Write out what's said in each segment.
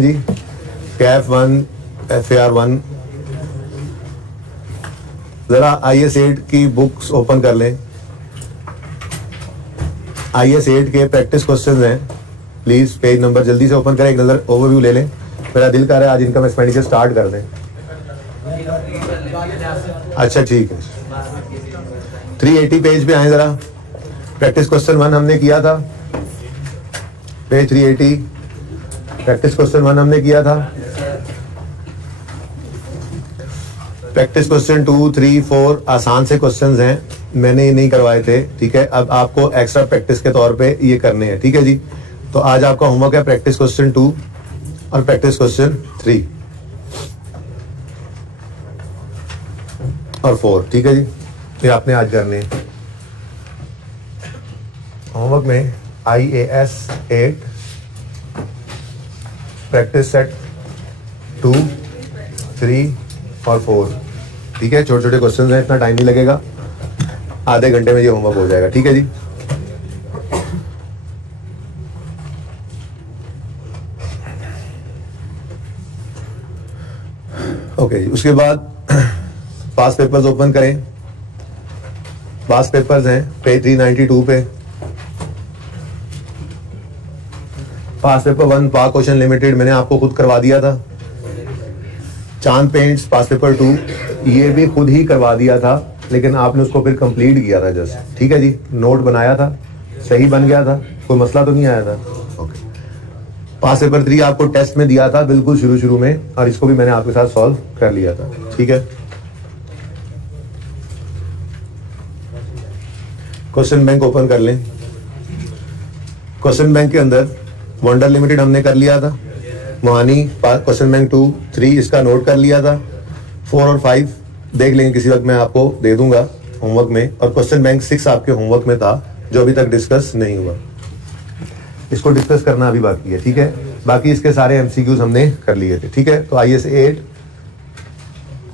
जी Kaif 1 FAR 1 जरा IS 8 की books open कर लें। IS 8 के प्रैक्टिस क्वेश्चंस हैं, प्लीज पेज नंबर जल्दी से ओपन करें, एक नजर ओवरव्यू ले लें। मेरा दिल कर रहा है आज इनकम एक्सपेंडिचर स्टार्ट कर दें। अच्छा ठीक है, 380 पेज पे आए जरा। प्रैक्टिस क्वेश्चन 1 हमने किया था, पेज 380 प्रैक्टिस क्वेश्चन 1 हमने किया था। प्रैक्टिस क्वेश्चन 2, 3, 4 आसान से क्वेश्चंस हैं, मैंने ये नहीं करवाए थे, ठीक है। अब आपको एक्स्ट्रा प्रैक्टिस के तौर पे ये करने हैं, ठीक है जी। तो आज आपका होमवर्क है प्रैक्टिस क्वेश्चन 2 और प्रैक्टिस क्वेश्चन 3 और 4, ठीक है जी। ये आपने आज करने हैं। होमवर्क में IAS 8 प्रैक्टिस सेट 2, 3 और 4, ठीक है। छोटे छोटे क्वेश्चन हैं, इतना टाइम नहीं लगेगा, आधे घंटे में ये होमवर्क हो जाएगा, ठीक है जी। ओके जी, उसके बाद पास पेपर्स ओपन करें। पास पेपर्स हैं पेज 392 पे। पास पेपर 1 पाक क्वेश्चन लिमिटेड मैंने आपको खुद करवा दिया था। चांद पेंट्स पास पेपर 2 ये भी खुद ही करवा दिया था, लेकिन आपने उसको फिर कंप्लीट किया था जस्ट, ठीक है जी। नोट बनाया था, सही बन गया था, कोई मसला तो नहीं आया था। ओके, पास पेपर 3 आपको टेस्ट में दिया था बिल्कुल शुरू में, और इसको भी मैंने आपके साथ सॉल्व कर लिया था, ठीक है। क्वेश्चन बैंक ओपन कर लें। क्वेश्चन बैंक के अंदर वंडर लिमिटेड हमने कर लिया था, मोहानी क्वेश्चन बैंक 2, 3 इसका नोट कर लिया था, 4 और 5 देख लेंगे किसी वक्त, मैं आपको दे दूंगा होमवर्क में। और क्वेश्चन बैंक 6 आपके होमवर्क में था जो अभी तक डिस्कस नहीं हुआ, इसको डिस्कस करना अभी बाकी है, ठीक है। बाकी इसके सारे MCQs हमने कर लिए थे, ठीक है। तो IS 8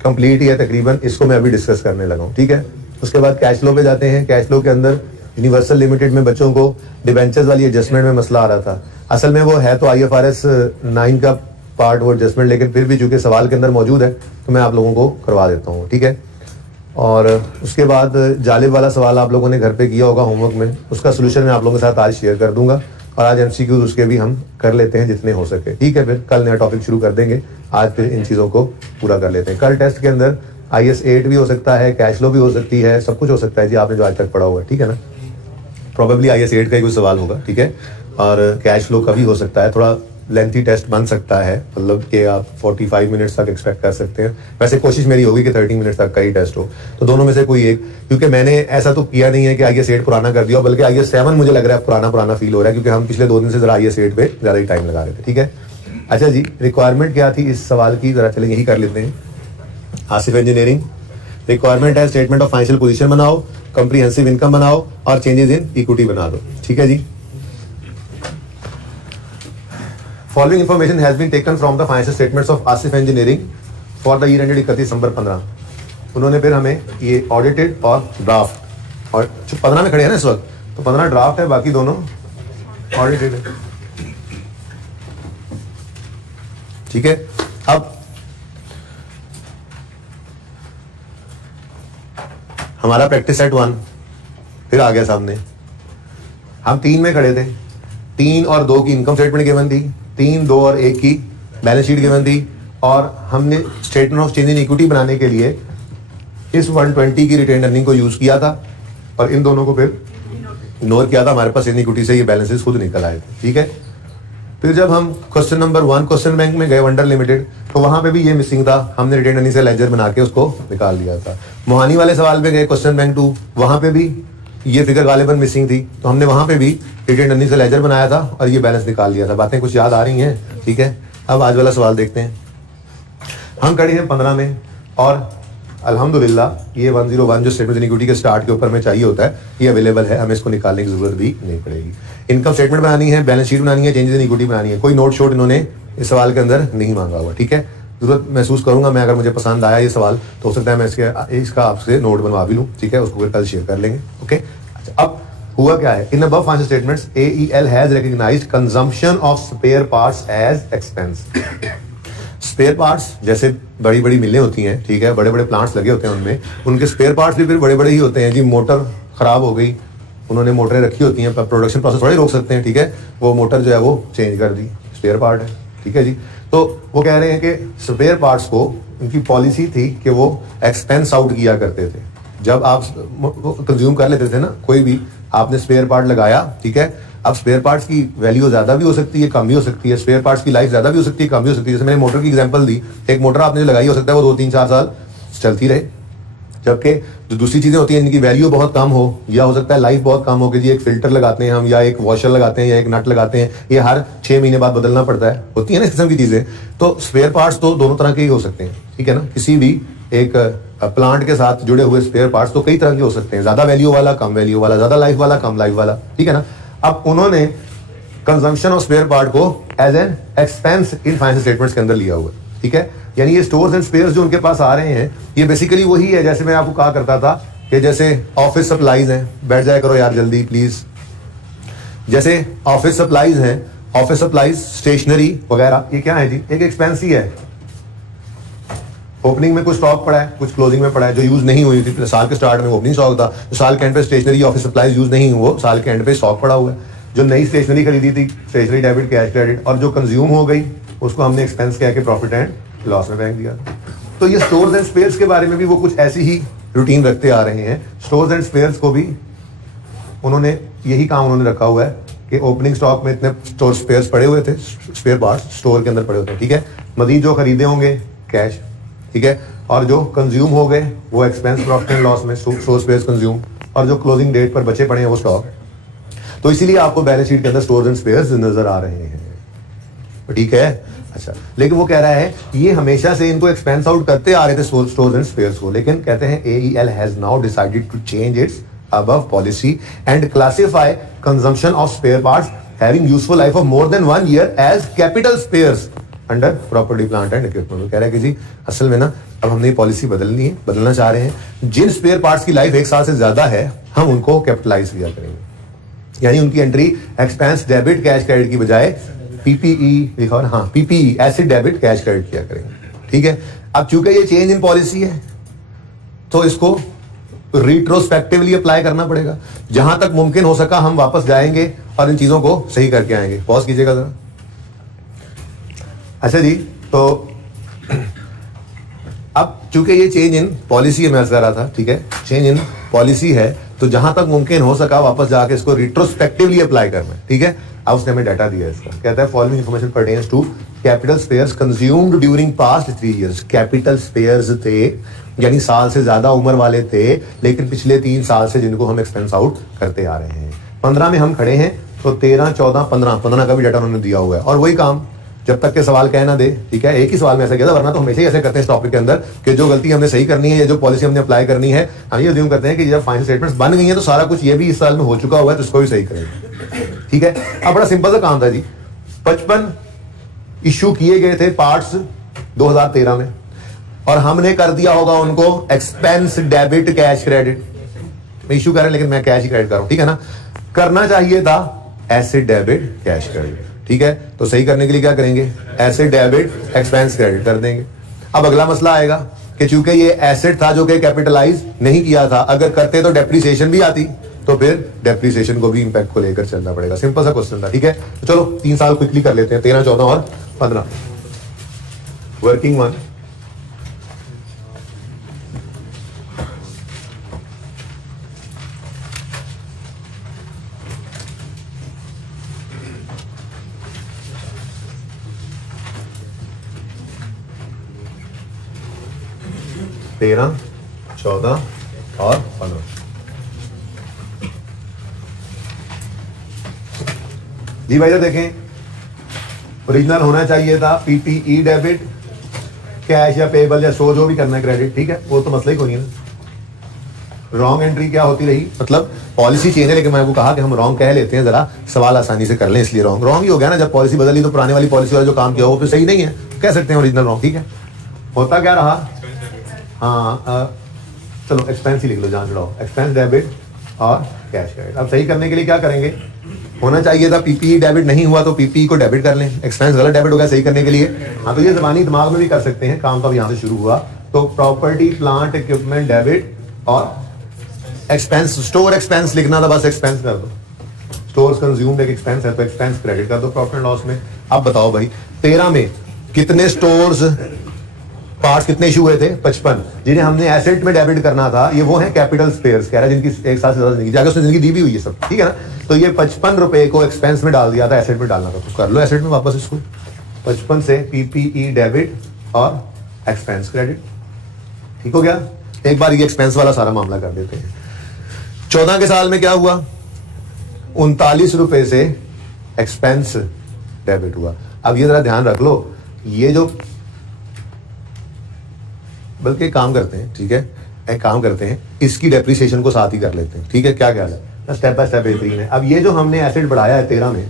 कंप्लीट ही है तकरीबन, इसको मैं अभी डिस्कस करने लगा हूँ, ठीक है। उसके बाद कैश फ्लो पे जाते हैं। कैश फ्लो के अंदर यूनिवर्सल लिमिटेड में बच्चों को डिबेंचर्स वाली एडजस्टमेंट में मसला आ रहा था। असल में वो है तो IFRS 9 का पार्ट वो एडजस्टमेंट, लेकिन फिर भी चूंकि सवाल के अंदर मौजूद है तो मैं आप लोगों को करवा देता हूँ, ठीक है। और उसके बाद जालिब वाला सवाल आप लोगों ने घर पे किया होगा होमवर्क में, उसका सोल्यूशन मैं आप लोगों के साथ आज शेयर कर दूंगा। और आज MCQs उसके भी हम कर लेते हैं जितने हो सके, ठीक है। फिर कल नया टॉपिक शुरू कर देंगे, आज फिर इन चीज़ों को पूरा कर लेते हैं। कल टेस्ट के अंदर IS 8 भी हो सकता है, कैश फ्लो भी हो सकती है, सब कुछ हो सकता है जी, आपने जो आज तक पढ़ा हुआ है, ठीक है ना। प्रोबेबली IS 8 का ही कुछ सवाल होगा, ठीक है। और कैश फ्लो का भी हो सकता है, थोड़ा लेंथी टेस्ट बन सकता है, मतलब कि आप 45 मिनट्स तक एक्सपेक्ट कर सकते हैं। वैसे कोशिश मेरी होगी कि 30 मिनट्स तक का ही टेस्ट हो, तो दोनों में से कोई एक, क्योंकि मैंने ऐसा तो किया नहीं है कि IS 8 पुराना कर दिया, बल्कि IS 7 मुझे लग रहा है पुराना फील हो रहा है, क्योंकि हम पिछले 2 दिन से जरा IS 8 पे ज़्यादा ही टाइम लगा रहे थे, ठीक है। अच्छा जी, रिक्वायरमेंट क्या थी इस सवाल की, जरा चलें यही कर लेते हैं। आसिफ इंजीनियरिंग रिक्वायरमेंट है स्टेटमेंट ऑफ फाइनेंशियल पोजीशन बनाओ, कंप्रीहेंसिव इनकम बनाओ और चेंजेस इन इक्विटी बना दो, ठीक है जी। Following information has been taken from the financial statements of Asif Engineering for the year ended 31 December 15। उन्होंने फिर हमें ये ऑडिटेड और ड्राफ्ट, और 15 में खड़े हैं ना इस वक्त, तो 15 ड्राफ्ट है, बाकी दोनों ऑडिटेड है, ठीक है। अब हमारा प्रैक्टिस सेट 1 फिर आ गया सामने। हम 3 में खड़े थे, 3 और 2 की इनकम स्टेटमेंट गिवन थी, 3, 2 और 1 की बैलेंस शीट गिवन थी, और हमने statement of change in equity बनाने के लिए इस 120 की रिटेन अर्निंग को यूज किया था, और इन दोनों को फिर इग्नोर किया था। हमारे पास इन इक्विटी से ये बैलेंसेस खुद निकल आए थे, ठीक है। फिर जब हम क्वेश्चन नंबर 1 क्वेश्चन बैंक में गए वंडर लिमिटेड, तो वहां पे भी ये मिसिंग था, हमने रिटेन अर्निंग से लेजर बना के उसको निकाल दिया था। मोहानी वाले सवाल पे गए क्वेश्चन बैंक 2, वहां पे भी ये फिगर गालिबन मिसिंग थी, तो हमने वहां पे भी रिटेन अर्निंग से लेजर बनाया था और ये बैलेंस निकाल लिया था। बातें कुछ याद आ रही हैं, ठीक है। अब आज वाला सवाल देखते हैं। हम खड़े हैं 15 में, और अल्हम्दुलिल्लाह ये 101 जो स्टेटमेंट इक्विटी के स्टार्ट के ऊपर में चाहिए होता है, ये अवेलेबल है, हमें इसको निकालने की जरूरत भी नहीं पड़ेगी। इनकम स्टेटमेंट बनानी है, बैलेंस शीट बनानी है, चेंजेस इन इक्विटी बनानी है। कोई नोट शोट इन्होंने इस सवाल के अंदर नहीं मांगा हुआ, ठीक है। जरूरत महसूस करूंगा मैं, अगर मुझे पसंद आया ये सवाल तो हो सकता है मैं इसका आपसे नोट बनवा भी लूँ, ठीक है। उसको फिर कल शेयर कर लेंगे, ओके। अच्छा, अब हुआ क्या है, in above financial statements AEL has recognised consumption of spare parts as expense. Spare parts जैसे बड़ी बड़ी मिलें होती हैं, ठीक है, बड़े बड़े प्लांट्स लगे होते हैं, उनमें उनके स्पेयर पार्ट्स भी फिर बड़े बड़े ही होते हैं जी। मोटर खराब हो गई, उन्होंने मोटरें रखी होती हैं, प्रोडक्शन प्रोसेस थोड़े रोक सकते हैं, ठीक है, वो मोटर जो है वो चेंज कर दी, स्पेयर पार्ट है, ठीक है जी। तो वो कह रहे हैं कि स्पेयर पार्ट्स को उनकी पॉलिसी थी कि वो एक्सपेंस आउट किया करते थे। जब आप कंज्यूम कर लेते थे ना, कोई भी आपने स्पेयर पार्ट लगाया, ठीक है, अब स्पेयर पार्ट्स की वैल्यू ज्यादा भी हो सकती है, कम भी हो सकती है, स्पेयर पार्ट्स की लाइफ ज्यादा भी हो सकती है, कम भी हो सकती है। जैसे मैंने मोटर की एग्जांपल दी, एक मोटर आपने जो लगाई हो सकता है वो 2-3-4 साल चलती रहे, जबकि जो दूसरी चीजें होती हैं इनकी वैल्यू बहुत कम हो, या हो सकता है लाइफ बहुत कम हो कि जी एक फिल्टर लगाते हैं हम, या एक वॉशर लगाते हैं, या एक नट लगाते हैं, ये हर 6 महीने बाद बदलना पड़ता है, होती है ना इस किस्म की चीजें। तो स्पेयर पार्ट्स तो दोनों तरह के ही हो सकते हैं, ठीक है ना, किसी भी एक प्लांट के साथ जुड़े हुए स्पेयर पार्ट्स तो कई तरह के हो सकते हैं, ज्यादा वैल्यू वाला, कम वैल्यू वाला, ज्यादा लाइफ वाला, कम लाइफ वाला, ठीक है ना। अब उन्होंने कंजम्पशन ऑफ स्पेयर पार्ट को as an expense in financial statements के अंदर लिया हुआ है, ठीक है। यानी ये स्टोर्स एंड स्पेयर्स जो उनके पास आ रहे हैं, ये बेसिकली वही है जैसे मैं आपको कहा करता था कि जैसे ऑफिस सप्लाईज हैं, बैठ जाया करो यार जल्दी प्लीज, जैसे ऑफिस सप्लाईज हैं, ऑफिस सप्लाईज, स्टेशनरी वगैरह, ये क्या है जी, एक एक्सपेंस ही है। ओपनिंग में कुछ स्टॉक पड़ा है, कुछ क्लोजिंग में पड़ा है, जो यूज नहीं हुई थी साल के स्टार्ट में ओपनिंग स्टॉक था, जो साल के एंड पे स्टेशनरी ऑफिस सप्लाईज यूज नहीं हुई, वो साल के एंड पे स्टॉक पड़ा हुआ है। जो नई स्टेशनरी खरीदी थी, स्टेशनरी डेबिट कैश क्रेडिट, और जो कंज्यूम हो गई उसको हमने एक्सपेंस कह के प्रॉफिट एंड लॉस में फेंक दिया। तो ये स्टोर्स एंड स्पेयर्स के बारे में भी वो कुछ ऐसी ही रूटीन रखते आ रहे हैं। स्टोर्स एंड स्पेयर्स को भी उन्होंने यही काम उन्होंने रखा हुआ है कि ओपनिंग स्टॉक में इतने स्टोर स्पेयर्स पड़े हुए थे, स्पेयर पार्ट्स स्टोर के अंदर पड़े हुए थे, ठीक है, मजीद जो खरीदे होंगे कैश, ठीक है, और जो कंज्यूम हो गए वो एक्सपेंस प्रॉफिट एंड लॉस में, स्टोर स्पेयर्स कंज्यूम, और जो क्लोजिंग डेट पर बचे पड़े हैं वो स्टॉक। तो इसीलिए आपको बैलेंस शीट के अंदर स्टोर्स एंड स्पेयर्स नजर आ रहे हैं, ठीक है। अच्छा, लेकिन वो कह रहा है ये हमेशा से इनको एक्सपेंस आउट करते आ रहे थे स्टोर्स एंड स्पेयर्स को, लेकिन कहते हैं AEL has now decided to change its above policy and classify consumption of spare parts having useful life of more than 1 year as capital spares under property plant and equipment। कह रहा है कि जी असल में ना अब हमने ये पॉलिसी बदलनी है, बदलना चाह रहे हैं, जिन स्पेयर पार्ट्स की लाइफ 1 साल से ज्यादा है हम उनको कैपिटलाइज किया करेंगे, यानी उनकी entry expense debit cash credit की बजाय PPE लिखा है, हाँ PPE acid debit cash credit किया करेंगे, ठीक है। अब चूंकि ये चेंज इन पॉलिसी है तो इसको रिट्रोस्पेक्टिवली अप्लाई करना पड़ेगा, जहां तक मुमकिन हो सका हम वापस जाएंगे और इन चीजों को सही करके आएंगे। पॉज कीजिएगा जरा। अच्छा जी, तो अब चूंकि ये चेंज इन पॉलिसी मैं अर्ज कर रहा था, ठीक है, चेंज इन पॉलिसी है तो जहां तक मुमकिन हो सका वापस जाके इसको रिट्रोस्पेक्टिवली अप्लाई करना है, ठीक है। अब उसने हमें डाटा दिया इसका, कहता है following information pertains to capital spares consumed during past 3 years. Capital spares थे यानी साल से ज्यादा उम्र वाले थे, लेकिन पिछले 3 साल से जिनको हम एक्सपेंस आउट करते आ रहे हैं। 15 में हम खड़े हैं तो 13, 14, 15 का भी डाटा उन्होंने दिया हुआ है। और वही काम जब तक के सवाल कह ना दे, ठीक है, एक ही सवाल में ऐसा किया था, वरना तो हमेशा ही ऐसे करते हैं इस टॉपिक के अंदर कि जो गलती हमने सही करनी है या जो पॉलिसी हमने अप्लाई करनी है, हम ये अज्यूम करते हैं कि जब फाइनेंशियल स्टेटमेंट्स बन गई हैं तो सारा कुछ ये भी इस साल में हो चुका हुआ है तो इसको भी सही करेंगे, ठीक है। अब बड़ा सिंपल सा काम था जी, 55 इश्यू किए गए थे पार्ट्स 2013 में, और हमने कर दिया होगा उनको एक्सपेंस डेबिट कैश क्रेडिट। मैं इश्यू कर रहा हूं लेकिन मैं कैश ही क्रेडिट कर रहा हूं, ठीक है ना। करना चाहिए था एसिड डेबिट कैश क्रेडिट, ठीक है। तो सही करने के लिए क्या करेंगे, एसिड डेबिट एक्सपेंस क्रेडिट कर देंगे। अब अगला मसला आएगा कि चूंकि ये एसिड था जो कि कैपिटलाइज नहीं किया था, अगर करते तो डेप्रिसिएशन भी आती, तो फिर डेप्रिसिएशन को भी इंपैक्ट को लेकर चलना पड़ेगा। सिंपल सा क्वेश्चन था, ठीक है। तो चलो 3 साल क्विकली कर लेते हैं, 13, 14 और 15। वर्किंग वन, तेरह, 14 और 15। जी भाई देखें, ओरिजिनल होना चाहिए था PPE डेबिट कैश या पेबल या शो जो भी करना है क्रेडिट, ठीक है, वो तो मसला ही कोई नहीं है। रॉन्ग एंट्री क्या होती रही, मतलब पॉलिसी चेंज है लेकिन मैं आपको कहा कि हम रॉन्ग कह लेते हैं, जरा सवाल आसानी से कर लें, इसलिए रॉन्ग ही हो गया ना। जब पॉलिसी बदली तो पुराने वाली पॉलिसी वाला जो काम किया वो फिर सही नहीं है, कह सकते हैं ओरिजिनल रॉन्ग, ठीक है। होता क्या रहा, हाँ चलो एक्सपेंस ही लिख लो, जान छुड़ाओ, एक्सपेंस डेबिट और कैश क्रेडिट। अब सही करने के लिए क्या करेंगे, होना चाहिए था पीपीई डेबिट, नहीं हुआ तो पीपीई को डेबिट कर लें, एक्सपेंस गलत डेबिट हो गया, सही करने के लिए। हाँ तो ये ज़बानी दिमाग में भी कर सकते हैं काम, तो अब यहाँ से शुरू हुआ। तो प्रॉपर्टी प्लांट इक्विपमेंट डेबिट और एक्सपेंस, स्टोर एक्सपेंस लिखना था, बस एक्सपेंस कर दो। स्टोर्स कंज्यूम्ड एक एक्सपेंस है तो एक्सपेंस क्रेडिट कर दो प्रॉफिट एंड लॉस में। अब बताओ भाई 13 में कितने स्टोर्स पार्ट्स कितने इशू हुए थे, 55, जिन्हें हमने एसेट में डेबिट करना था। ये वो है कैपिटल स्पेयर्स कह रहा है जिनकी एक साल से ज्यादा जिंदगी, उसने जिंदगी दी भी हुई है सब, ठीक है ना। तो ये 55 रुपए को एक्सपेंस में डाल दिया था, एसेट में डालना था, तो कर लो एसेट में वापस इसको। 55 से पीपीई डेबिट और एक्सपेंस क्रेडिट, ठीक हो गया। एक बार ये एक्सपेंस वाला सारा मामला कर देते हैं। 14 के साल में क्या हुआ, 39 रुपए से एक्सपेंस डेबिट हुआ। अब ये जरा ध्यान रख लो, ये जो, बल्कि एक काम करते हैं, ठीक है, एक काम करते हैं, इसकी डेप्रिसिएशन को साथ ही कर लेते हैं, ठीक है, क्या ख्याल है, स्टेप बाय स्टेप बेहतरीन है। अब ये जो हमने एसेट बढ़ाया है 13 में,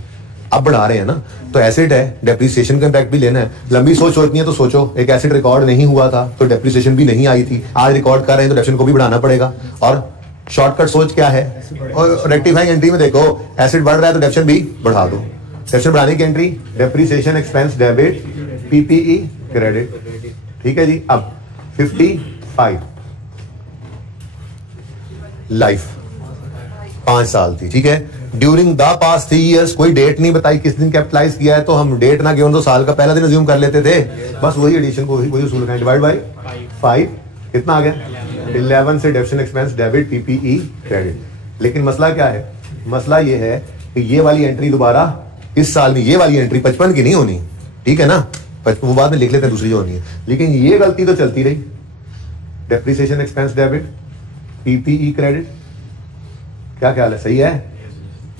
अब बढ़ा रहे हैं ना, तो एसेट है, डेप्रिसिएशन का इम्पैक्ट भी लेना है। लंबी सोच सोचनी है तो सोचो, एक एसेट रिकॉर्ड नहीं हुआ था तो डेप्रिसिएशन भी नहीं आई थी, आज रिकॉर्ड कर रहे हैं तो डेप्रिसिएशन को भी बढ़ाना पड़ेगा। और शॉर्टकट सोच क्या है, और रेक्टिफाइंग एंट्री में देखो एसेट बढ़ रहा है तो डेप्रिसिएशन भी बढ़ा दो। डेप्रिसिएशन बढ़ाने की entry, depreciation expense debit PPE credit, ठीक है जी। अब 55 लाइफ 5 साल थी, ठीक है। ड्यूरिंग द पास्ट 3 years, कोई डेट नहीं बताई किस दिन कैपिटलाइज किया है, तो हम डेट ना गिवन तो साल का पहला दिन अज्यूम कर लेते थे, बस वही एडिशन को वही उसूल का डिवाइड बाय 5, कितना आ गया 11 से depreciation expense debit PPE credit. लेकिन मसला क्या है, मसला ये है कि ये वाली एंट्री दोबारा इस साल में, ये वाली एंट्री 55 की नहीं होनी, ठीक है ना, वो बाद में लिख लेते हैं दूसरी जो होनी है, लेकिन ये गलती तो चलती रही। Depreciation expense debit PPE credit, क्या ख्याल है, सही है।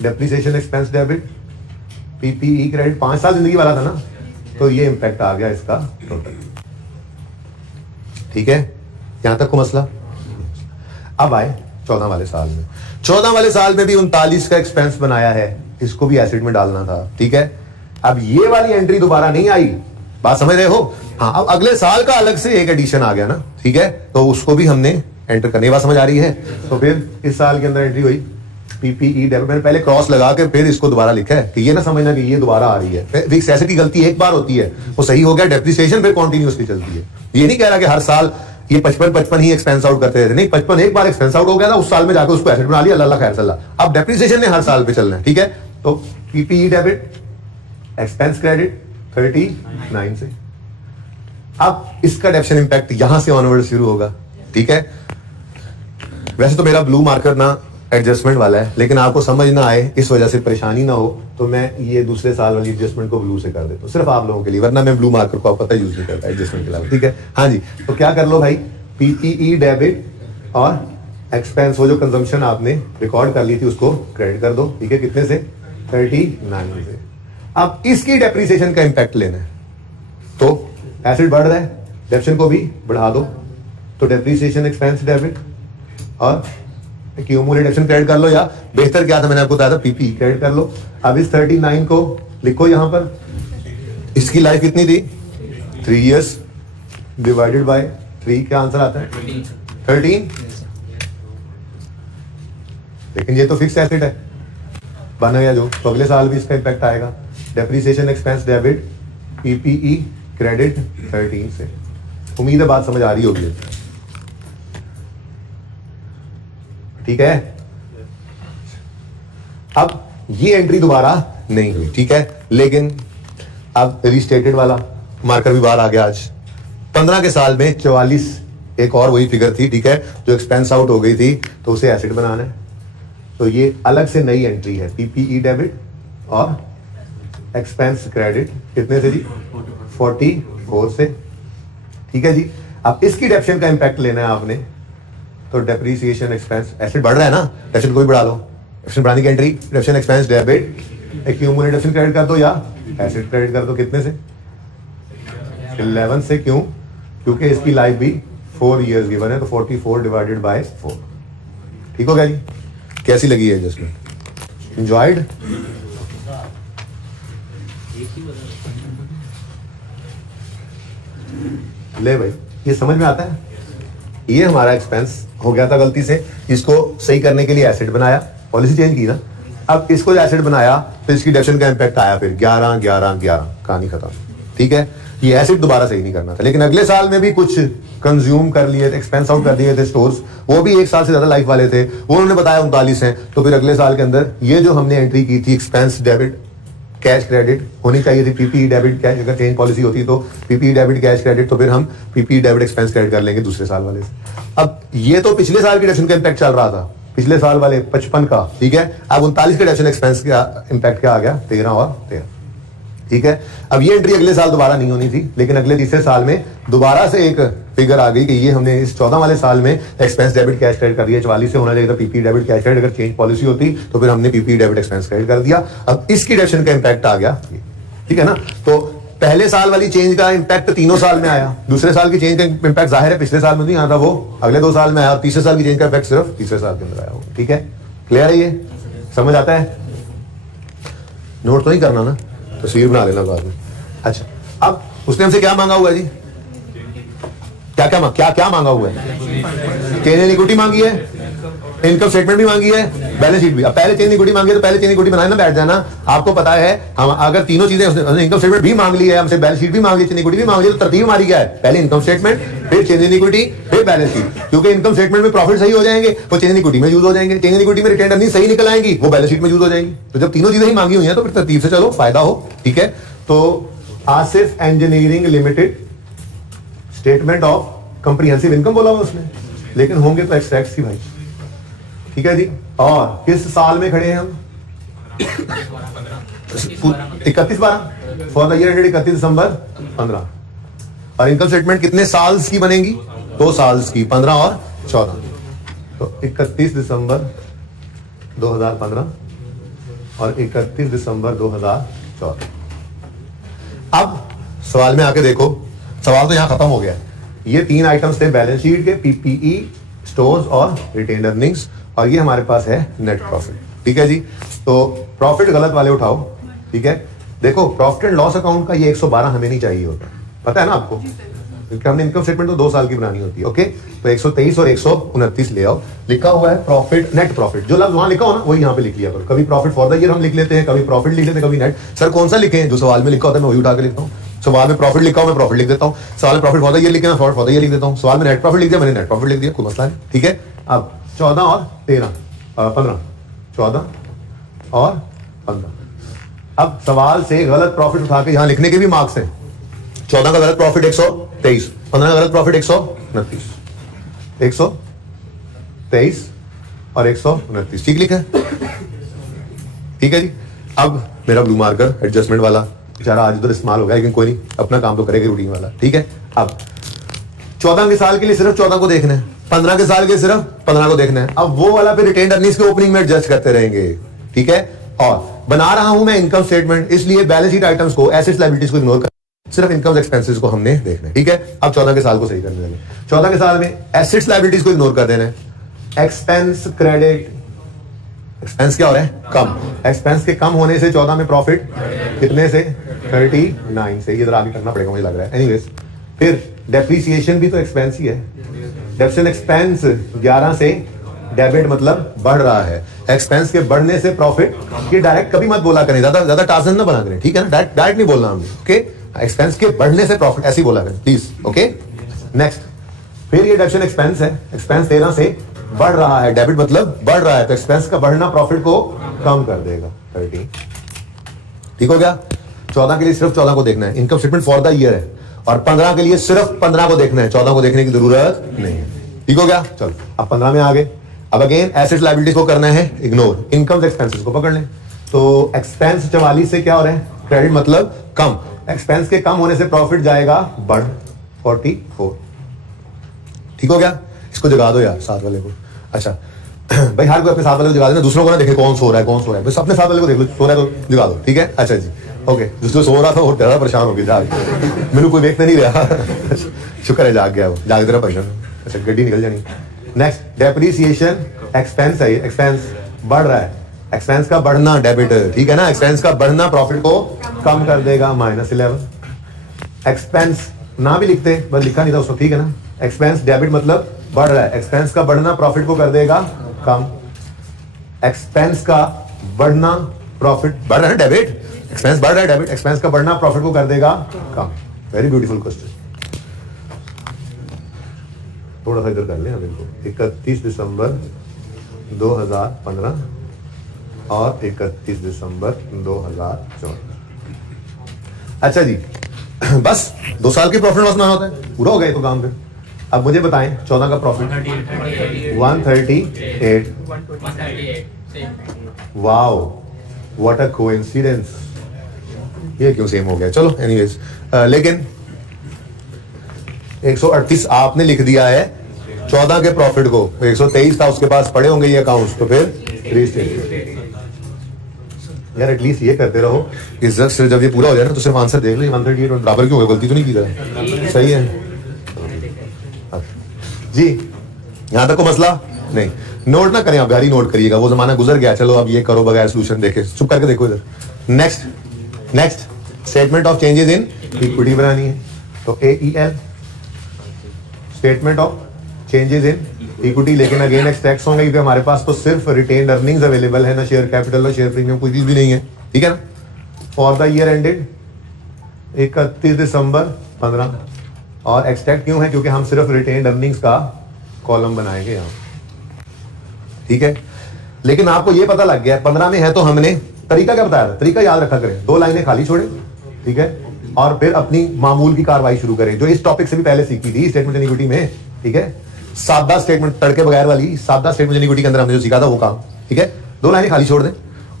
Depreciation expense debit PPE credit 5 साल जिंदगी वाला था ना, तो ये इंपैक्ट आ गया इसका टोटल, ठीक है, यहां तक को मसला। अब आए 14 वाले साल में, 14 वाले साल में भी 39 का एक्सपेंस बनाया है, इसको भी एसेट में डालना था, ठीक है। अब ये वाली एंट्री दोबारा नहीं आई, बात समझ रहे हो। हाँ, अब अगले साल का अलग से एक एडिशन आ गया ना, ठीक है, तो उसको भी हमने एंटर करने, बात समझ आ रही है। तो फिर इस साल के अंदर एंट्री हुई पीपीई डेबिट, मैंने पहले क्रॉस लगा के फिर इसको दोबारा लिखा है कि ये ना समझना कि ये दोबारा आ रही है। फिक्स एसेट की गलती एक बार होती है, वो सही हो गया, डेप्रिसिएशन फिर कॉन्टिन्यूसली चलती है। ये नहीं कह रहा कि हर साल ये 55 ही एक्सपेंस आउट करते थे, नहीं, 55 एक बार एक्सपेंस आउट हो गया था, उस साल में जाकर उसको एसेट बना लिया, अल्लाह खैर सल्लाह। अब डेप्रिसिएशन ने हर साल पे चलना है, ठीक है। तो पीपीई डेबिट एक्सपेंस क्रेडिट 39 से, अब इसका डेप्रिसिएशन इंपैक्ट यहां से ऑनवर्ड शुरू होगा, ठीक है। वैसे तो मेरा ब्लू मार्कर ना एडजस्टमेंट वाला है, लेकिन आपको समझ ना आए, इस वजह से परेशानी ना हो, तो मैं ये दूसरे साल वाली एडजस्टमेंट को ब्लू से कर देता हूँ, सिर्फ आप लोगों के लिए, वरना मैं ब्लू मार्कर को आपको पता यूज नहीं करता एडजस्टमेंट के अलावा, ठीक है। हाँ जी, तो क्या कर लो भाई, पीपीई डेबिट और एक्सपेंस, वो जो कंजम्पशन आपने रिकॉर्ड कर ली थी उसको क्रेडिट कर दो, ठीक है, कितने से 39 से। अब इसकी डेप्रिसिएशन का इंपैक्ट लेना है, तो एसेट बढ़ रहा है, डेप्रिसिएशन को भी बढ़ा दो, तो डेप्रिसिएशन एक्सपेंस डेबिट और क्यूमुलेटिव क्रेडिट कर लो, या बेहतर क्या था मैंने आपको बताया था पीपी क्रेडिट कर लो। अब इस 39 को लिखो यहां पर, इसकी लाइफ कितनी थी 3 years डिवाइडेड बाय 3, क्या आंसर आता है 13। लेकिन ये तो फिक्स एसेट है, बना गया जो, तो अगले साल भी इसका इंपैक्ट आएगा। Depreciation expense debit PPE credit 13 से। उम्मीद है बात समझ आ रही होगी, ठीक है। अब ये एंट्री दोबारा नहीं हुई, ठीक है, लेकिन अब रिस्टेटेड वाला मार्कर भी बाहर आ गया। आज 15 के साल में 44 एक और वही फिगर थी, ठीक है, जो एक्सपेंस आउट हो गई थी, तो उसे एसेट बनाना है, तो ये अलग से नई एंट्री है, पीपीई डेबिट और एक्सपेंस क्रेडिट, कितने से जी 44 से, ठीक है जी। अब इसकी डेप्रिसिएशन का इंपैक्ट लेना है आपने, तो डेप्रिसिएशन एक्सपेंस, एसेट बढ़ रहा है ना, डेप्रिसिएशन को भी बढ़ा लो, डेप्रिसिएशन बढ़ाने की entry, depreciation expense debit accumulative depreciation credit कर दो या एसेट क्रेडिट कर दो, कितने से 11 से। क्यों, क्योंकि इसकी लाइफ भी 4 years गिवन है, तो 44 डिवाइडेड बाय 4, ठीक हो गया जी। कैसी लगी है एडजस्टमेंट, एंजॉयड? ले भाई, ये समझ में आता है, ये हमारा एक्सपेंस हो गया था गलती से, इसको सही करने के लिए एसेट बनाया पॉलिसी चेंज की ना, अब इसको एसेट बनाया तो इसकी डेप्शन का इंपैक्ट आया, फिर 11 11 11 कहानी खत्म। ठीक है, ये एसेट दोबारा सही नहीं करना था, लेकिन अगले साल में भी कुछ कंज्यूम कर लिए थे, एक्सपेंस आउट कर दिए थे स्टोर्स, वो भी 1 साल से ज्यादा लाइफ वाले थे, वो उन्होंने बताया 39 हैं। तो फिर अगले साल के अंदर ये जो हमने एंट्री की थी एक्सपेंस डेबिट कैश क्रेडिट होनी चाहिए थी, पीपीई डेबिट कैश, अगर चेंज पॉलिसी होती तो पीपीई डेबिट कैश क्रेडिट, तो फिर हम पीपीई डेबिट एक्सपेंस क्रेडिट कर लेंगे दूसरे साल वाले से। अब ये तो पिछले साल की डेप्शन का इंपैक्ट चल रहा था, पिछले साल वाले 55 का, ठीक है। अब 39 के डेप्शन एक्सपेंस का इंपैक्ट क्या आ गया, 13 और 13, ठीक है। अब ये एंट्री अगले साल दोबारा नहीं होनी थी, लेकिन अगले तीसरे साल में दोबारा से एक फिगर आ गई कि ये हमने इस 14 वाले साल में एक्सपेंस डेबिट कैश क्रेडिट कर दिया। 44 से होना चाहिए था पीपी डेबिट कैश क्रेडिट, अगर चेंज पॉलिसी होती तो फिर हमने पीपी डेबिट एक्सपेंस क्रेडिट कर दिया। अब इसकी डेप्शन का इंपैक्ट आ गया, ठीक है ना। तो पहले साल वाली चेंज का इंपैक्ट तीनों साल में आया, दूसरे साल की चेंज का इंपैक्ट जाहिर है पिछले साल में नहीं आता, वो अगले 2 साल में आया, और तीसरे साल की चेंज का इंपैक्ट सिर्फ तीसरे साल के अंदर आया होगा। ठीक है, क्लियर है, ये समझ आता है। नोट तो नहीं करना ना, तस्वीर बना लेना बाद में। अच्छा, अब उसने हमसे क्या मांगा हुआ है जी, क्या मांगा हुआ है, चेंज इन इक्विटी मांगी है, इनकम स्टेटमेंट भी मांगी है, बैलेंस शीट भी। अब पहले चेंज इन इक्विटी मांगी है तो पहले चेंज इन इक्विटी बनाए ना, बैठ जाना। आपको पता है हम अगर तीनों चीजें, उसने इनकम स्टेटमेंट भी मांग ली है हमसे, बैलेंस शीट भी मांग ली, चेंज इन इक्विटी भी मांग ली, तो तरतीब हमारी क्या है, पहले इनकम स्टेटमेंट, फिर चेंज इन इक्विटी, फिर बैलेंस शीट। क्योंकि इनकम स्टेटमेंट में प्रॉफिट सही हो जाएंगे वो चेंज इन इक्विटी में यूज हो जाएंगे, चेंज इन इक्विटी में रिटेन अर्निंग सही निकल आएंगी वो बैलेंस शीट में यूज हो जाएगी। तो जब तीनों चीजें ही मांगी हुई हैं तो फिर तरतीब से चलो, फायदा हो। ठीक है, तो Asif engineering limited statement of comprehensive income बोला हुआ उसने, लेकिन होंगे तो एक्सट्रैक्ट्स ही भाई। ठीक है जी, और किस साल में खड़े हैं हम, 31/12 for the year ended 31 December 15। और इनकम स्टेटमेंट कितने साल्स की बनेगी, 2 साल्स की, 15 और 14। तो 31 दिसंबर 2015 और 31 दिसंबर 2014। अब सवाल में आके देखो, सवाल तो यहां खत्म हो गया है। ये 3 आइटम्स थे बैलेंस शीट के, पीपीई, स्टोर्स और रिटेन अर्निंग्स, और ये हमारे पास है नेट प्रॉफिट। ठीक है जी, तो प्रॉफिट गलत वाले उठाओ। ठीक है, देखो प्रॉफिट एंड लॉस अकाउंट का ये 112 हमें नहीं चाहिए होता, पता है ना आपको, क्योंकि हमने इनकम स्टेटमेंट तो 2 साल की बनानी होती है। ओके, तो 123 और 129 ले आओ। लिखा हुआ है प्रॉफिट, नेट प्रॉफिट, जो लफ्ज वहां लिखा हो ना वही यहाँ पे लिख लिया करो। कभी प्रॉफिट फॉर द ईयर हम लिख लेते हैं, कभी प्रॉफिट लिख लेते हैं, कभी नेट। सर कौन सा लिखे, जो सवाल में लिखा होता है मैं वही उठा के लिखता हूँ। सवाल में प्रॉफिट लिखा हो मैं प्रॉफिट लिख देता हूँ, सवाल में प्रॉफिट फॉर द ईयर लिखे मैं फॉर द ईयर लिख देता हूँ, सवाल में नेट प्रॉफिट लिख दिया मैंने नेट प्रॉफिट लिख दिया, कोई मसला नहीं। ठीक है, अब 14 और 13 15, 14 और 15। अब सवाल से गलत प्रॉफिट उठा के यहाँ लिखने के भी मार्क्स हैं। 14 का गलत प्रॉफिट 123, 15 का गलत प्रॉफिट 129, 123 और 129, ठीक लिखा है। ठीक है जी, अब मेरा ब्लू मार्कर एडजस्टमेंट वाला बेचारा आज उधर इस्तेमाल हो गया, लेकिन कोई नहीं, अपना काम तो करेगा रूटीन वाला। ठीक है, अब 14 के साल के लिए सिर्फ 14 को देखना है, 15 के साल के सिर्फ 15 को देखना है। अब वो वाला फिर रिटेन अर्निंग्स के ओपनिंग में एडजस्ट करते रहेंगे। ठीक है, और बना रहा हूं मैं इनकम स्टेटमेंट, इसलिए बैलेंस शीट आइटम्स को, एसेट्स लायबिलिटीज को इग्नोर कर, सिर्फ इनकम एक्सपेंसेस को हमने देखना है। ठीक है, अब 14 के साल को सही करने लगे। 14 के साल में एसेट्स लायबिलिटीज को इग्नोर कर देना है। एक्सपेंस क्रेडिट, एक्सपेंस क्या हो रहा है, कम। एक्सपेंस के कम होने से 14 में प्रॉफिट कितने से, 39 से। इधर आगे करना पड़ेगा मुझे लग रहा है। एनीवेज, फिर डेप्रिसिएशन भी तो एक्सपेंस ही है। डेप्रिसिएशन एक्सपेंस 11 से डेबिट मतलब बढ़ रहा है। एक्सपेंस के बढ़ने से प्रॉफिट, ये डायरेक्ट कभी मत बोला करें, ज्यादा टार्जन ना बना करें, ठीक है ना, डायरेक्ट नहीं बोलना हमने। ओके, एक्सपेंस के बढ़ने से प्रॉफिट ऐसे ही बोला करें प्लीज। ओके, नेक्स्ट, फिर ये डेप्रिसिएशन एक्सपेंस है, एक्सपेंस 13 से बढ़ रहा है, डेबिट मतलब बढ़ रहा है, तो एक्सपेंस का बढ़ना प्रॉफिट को कम कर देगा, 13। ठीक हो गया, 14 के लिए सिर्फ 14 को देखना है, income statement for the year है, और 15 के लिए सिर्फ 15 को देखना है, 14 को देखने की जरूरत नहीं है। ठीक हो गया, चलो अब 15 में आ गए। अब अगेन एसेट्स लायबिलिटीज को करना है इग्नोर, इनकम एक्सपेंसेस को पकड़ लें। तो एक्सपेंस 44 से क्या हो रहा है, क्रेडिट मतलब कम, एक्सपेंस के कम होने से प्रॉफिट जाएगा बढ़, 44। ठीक हो गया, इसको जगा दो यार साथ वाले को। अच्छा भाई, हर कोई अपने साथ वाले को जगा देना, दूसरों को ना देखे कौन सो रहा है कौन सो रहा है, बस अपने साथ वाले को देख लो, सो रहा है तो जगा दो। ठीक है, अच्छा जी, ओके। जिसको सो रहा था वो ज्यादा परेशान हो गया, जाग मेरे कोई देखते नहीं रहा शुक्र है जाग गया वो, जाग तेरा परेशान। अच्छा, गड्डी निकल जानी। नेक्स्ट, डेप्रिसिएशन एक्सपेंस है, एक्सपेंस बढ़ रहा है, एक्सपेंस का बढ़ना डेबिट, ठीक है ना, एक्सपेंस का बढ़ना प्रॉफिट को कम कर देगा, -11। एक्सपेंस ना भी लिखते, बस लिखा नहीं था उसको, ठीक है ना, एक्सपेंस डेबिट मतलब बढ़ रहा है, एक्सपेंस का बढ़ना प्रॉफिट को कर देगा कम। एक्सपेंस का बढ़ना प्रॉफिट बढ़ रहा है, डेबिट एक्सपेंस बढ़ रहा है, डेबिट एक्सपेंस का बढ़ना प्रॉफिट को कर देगा कम। Very beautiful question. थोड़ा सा इधर कर लें अब इनको। 31 दिसंबर 2015 और 31 दिसंबर 2014। अच्छा जी, बस 2 साल की प्रॉफिट लॉस बनाना होता है, पूरा हो गया तो काम। फिर अब मुझे बताएं 14 का profit 138। Wow, what a coincidence. ये क्यों सेम हो गया? चलो एनीवेज, लेकिन 138 आपने लिख दिया है 14 के प्रॉफिट को, 123 था उसके पास पड़े होंगे ये अकाउंट्स, तो फिर रीस्टेट। यार एटलीस्ट ये करते रहो, इज्जत से जब ये पूरा हो जाए ना तो सिर्फ आंसर देख लो। 138 बराबर क्यों हो गया? गलती तो नहीं की तरह, सही है जी। यहां तक को मसला नहीं। नोट ना करें आप, घर ही नोट करिएगा, वो जमाना गुजर गया। चलो अब ये करो बगैर सोल्यूशन देखे, चुप करके देखो इधर। Next statement of changes in equity बनानी है, तो AEL statement of changes in equity. लेकिन अगेन एक्सट्रैक्ट्स होंगे क्योंकि हमारे पास तो सिर्फ रिटेन्ड अर्निंग्स अवेलेबल है, ना शेयर कैपिटल ना शेयर प्रीमियम, कोई चीज भी नहीं है, ठीक है ना। For the year ended 31 December 15। और एक्सट्रैक्ट क्यों है? क्योंकि हम सिर्फ रिटेन्ड अर्निंग्स का कॉलम बनाएंगे यहाँ, ठीक है। लेकिन आपको ये पता लग गया 15 में है, तो हमने तरीका क्या बताया था? तरीका याद रखा करें, 2 लाइनें खाली छोड़े, ठीक है, और फिर अपनी मामूल की कार्रवाई शुरू करें, जो इस टॉपिक से भी पहले सीखी थी स्टेटमेंट इक्विटी में, ठीक है। सादा स्टेटमेंट, तड़के बगैर वाली सादा स्टेटमेंट इक्विटी के अंदर हमने जो सीखा था वो काम, ठीक है। 2 लाइनें खाली छोड़ दें,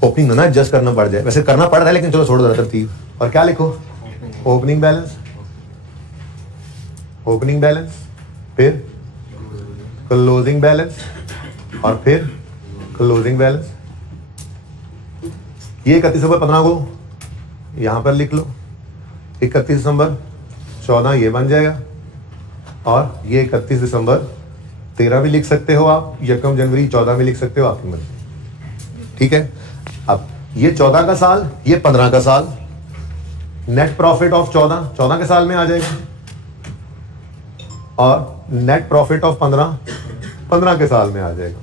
ओपनिंग ना एडजस्ट करना पड़ जाए, वैसे करना पड़ रहा है लेकिन चलो छोड़ दो तरतीब। और क्या लिखो? ओपनिंग बैलेंस, ओपनिंग बैलेंस, फिर क्लोजिंग बैलेंस, और फिर क्लोजिंग बैलेंस। ये 31 दिसंबर 15 को यहां पर लिख लो, 31 दिसंबर 14 ये बन जाएगा, और ये 31 दिसंबर 13 भी लिख सकते हो आप, 1 जनवरी 14 भी लिख सकते हो, आपकी मर्जी, ठीक है। अब ये 14 का साल, ये 15 का साल, नेट प्रॉफिट ऑफ 14 के साल में आ जाएगा, और नेट प्रॉफिट ऑफ 15 के साल में आ जाएगा।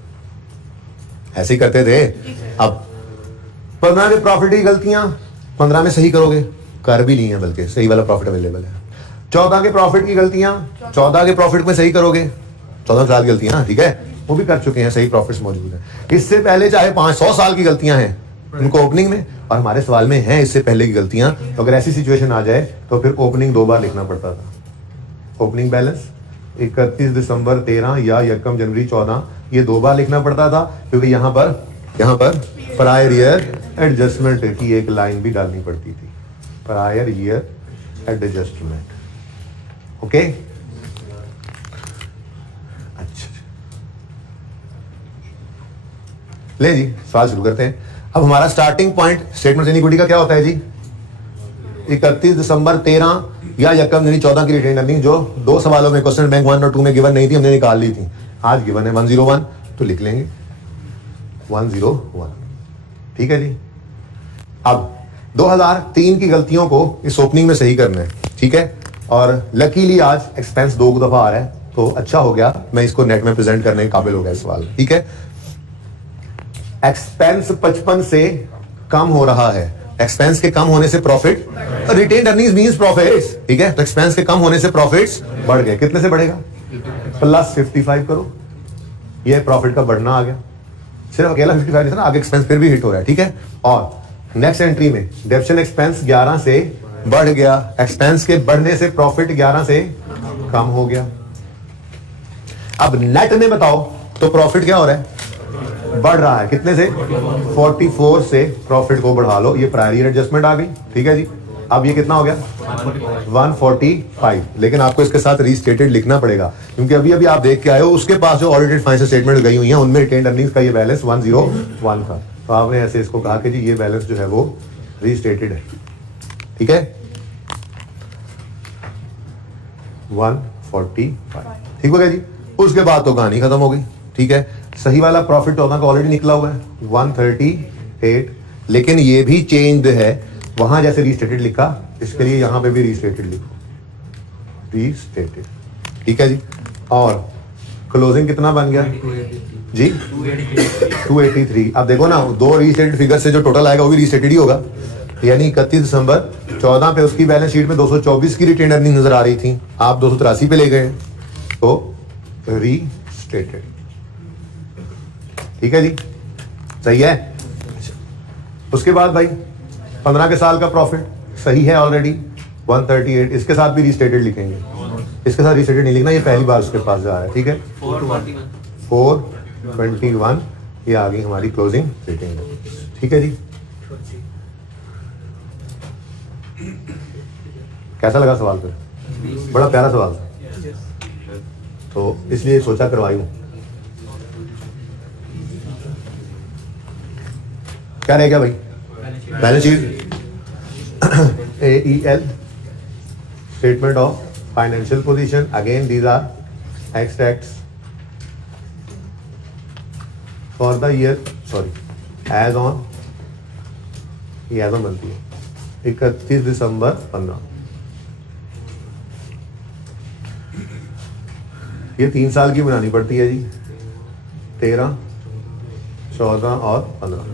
ऐसे ही करते थे। अब 15 के प्रॉफिट की गलतियां 15 में सही करोगे, कर भी ली हैं, बल्कि सही वाला प्रॉफिट अवेलेबल है। 14 के प्रॉफिट की गलतियां 14 के प्रॉफिट में सही करोगे, 14 साल की गलतियां, ठीक है, वो भी कर चुके हैं, सही प्रॉफिट्स मौजूद है। इससे पहले चाहे 500 साल की गलतियां हैं उनको ओपनिंग में, और हमारे सवाल में है इससे पहले की गलतियां, तो अगर ऐसी सिचुएशन आ जाए तो फिर ओपनिंग 2 बार लिखना पड़ता था। ओपनिंग बैलेंस 31 दिसंबर 13 या 1 जनवरी 14, ये 2 बार लिखना पड़ता था, क्योंकि यहां पर प्रायर ईयर एडजस्टमेंट की एक लाइन भी डालनी पड़ती थी, प्रायर ईयर एडजस्टमेंट, ओके। अच्छा, ले जी सवाल शुरू करते हैं। अब हमारा स्टार्टिंग पॉइंट स्टेटमेंट इक्विटी का क्या होता है जी? 31 दिसंबर 13 या 1 जनवरी 14 की रिटेन अर्निंग, जो 2 सवालों में क्वेश्चन बैंक 1 और 2 में गिवन नहीं थी, हमने निकाल ली थी। आज गिवन है 101, तो लिख लेंगे 101, ठीक है जी। अब 2003 की गलतियों को इस ओपनिंग में सही करना है, ठीक है। और लकीली आज एक्सपेंस 2 दफा आ रहा है, तो अच्छा हो गया, मैं इसको नेट में प्रेजेंट करने के काबिल हो गया सवाल, ठीक है। एक्सपेंस 55 से कम हो रहा है, एक्सपेंस के कम होने से profit, retained earnings means profits, ठीक है। तो एक्सपेंस के कम होने से प्रॉफिट्स बढ़ गए, कितने से बढ़ेगा? प्लस 55 करो, ये प्रॉफिट का बढ़ना आ गया। सिर्फ अकेला 55 था ना, आगे एक्सपेंस फिर भी हिट हो रहा है, ठीक है। और नेक्स्ट एंट्री में डेप्शन एक्सपेंस 11 से बढ़ गया, एक्सपेंस के बढ़ने से प्रॉफिट 11 से कम हो गया। अब नेट में बताओ तो प्रॉफिट क्या हो रहा है? बढ़ रहा है, कितने से? 44 से प्रॉफिट को बढ़ा लो, ये प्रायर ईयर एडजस्टमेंट आ गई, ठीक है जी। अब ये कितना हो गया? 145। लेकिन आपको इसके साथ रीस्टेटेड लिखना पड़ेगा, क्योंकि अभी अभी आप देख के आए हो, उसके पास जो ऑडिटेड फाइनेंशियल स्टेटमेंट गई हुई हैं उनमें रिटेन्ड अर्निंग्स का ये बैलेंस 101 था, तो आपने ऐसे इसको कहा कि जी ये बैलेंस जो है वो रीस्टेटेड है, ठीक है। 145, ठीक हो गया जी। उसके बाद तो कहानी खत्म हो गई, ठीक है। सही वाला प्रॉफिट होना का ऑलरेडी निकला हुआ है 138, लेकिन ये भी चेंज्ड है, वहां जैसे रीस्टेटेड लिखा, इसके लिए यहां पे भी रीस्टेटेड लिखो, रीस्टेटेड, ठीक है जी। और क्लोजिंग कितना बन गया जी 283। अब देखो ना, दो रीस्टेटेड फिगर से जो टोटल आएगा वो भी रीस्टेटेड ही होगा, यानी 31 दिसंबर 14 पे उसकी बैलेंस शीट में 224 की रिटेन अर्निंग नजर आ रही थी, आप 283 पे ले गए, तो रीस्टेटेड। ठीक है जी, सही है। उसके बाद भाई 15 के साल का प्रॉफिट सही है ऑलरेडी 138, इसके साथ भी रीस्टेटेड लिखेंगे, इसके साथ रीस्टेटेड नहीं लिखना, ये पहली बार उसके पास जा रहा है। ठीक है, 421 ये आ गई हमारी क्लोजिंग रेटिंग। ठीक है जी, कैसा लगा सवाल? फिर बड़ा प्यारा सवाल था, तो इसलिए सोचा करवाई हूं। क्या रह गया भाई? Balance sheet, AEL, statement of financial position, again these are extracts for the year, sorry as on, ये एज ऑन बनती है 31 दिसंबर 15। ये 3 साल की बनानी पड़ती है जी, 13, 14 और 15।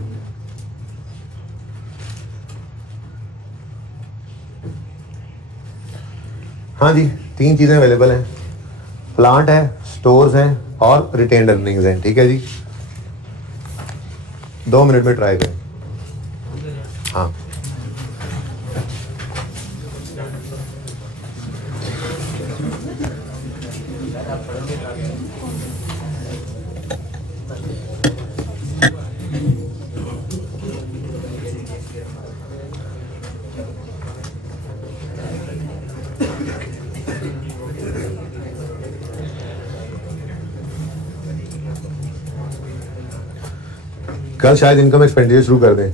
हाँ जी, 3 चीजें अवेलेबल हैं, प्लांट है, स्टोर्स हैं और रिटेन्ड अर्निंग्स हैं। ठीक है जी, 2 मिनट में ट्राई करें। हाँ, कल शायद इनकम एक्सपेंडिचर शुरू कर दें,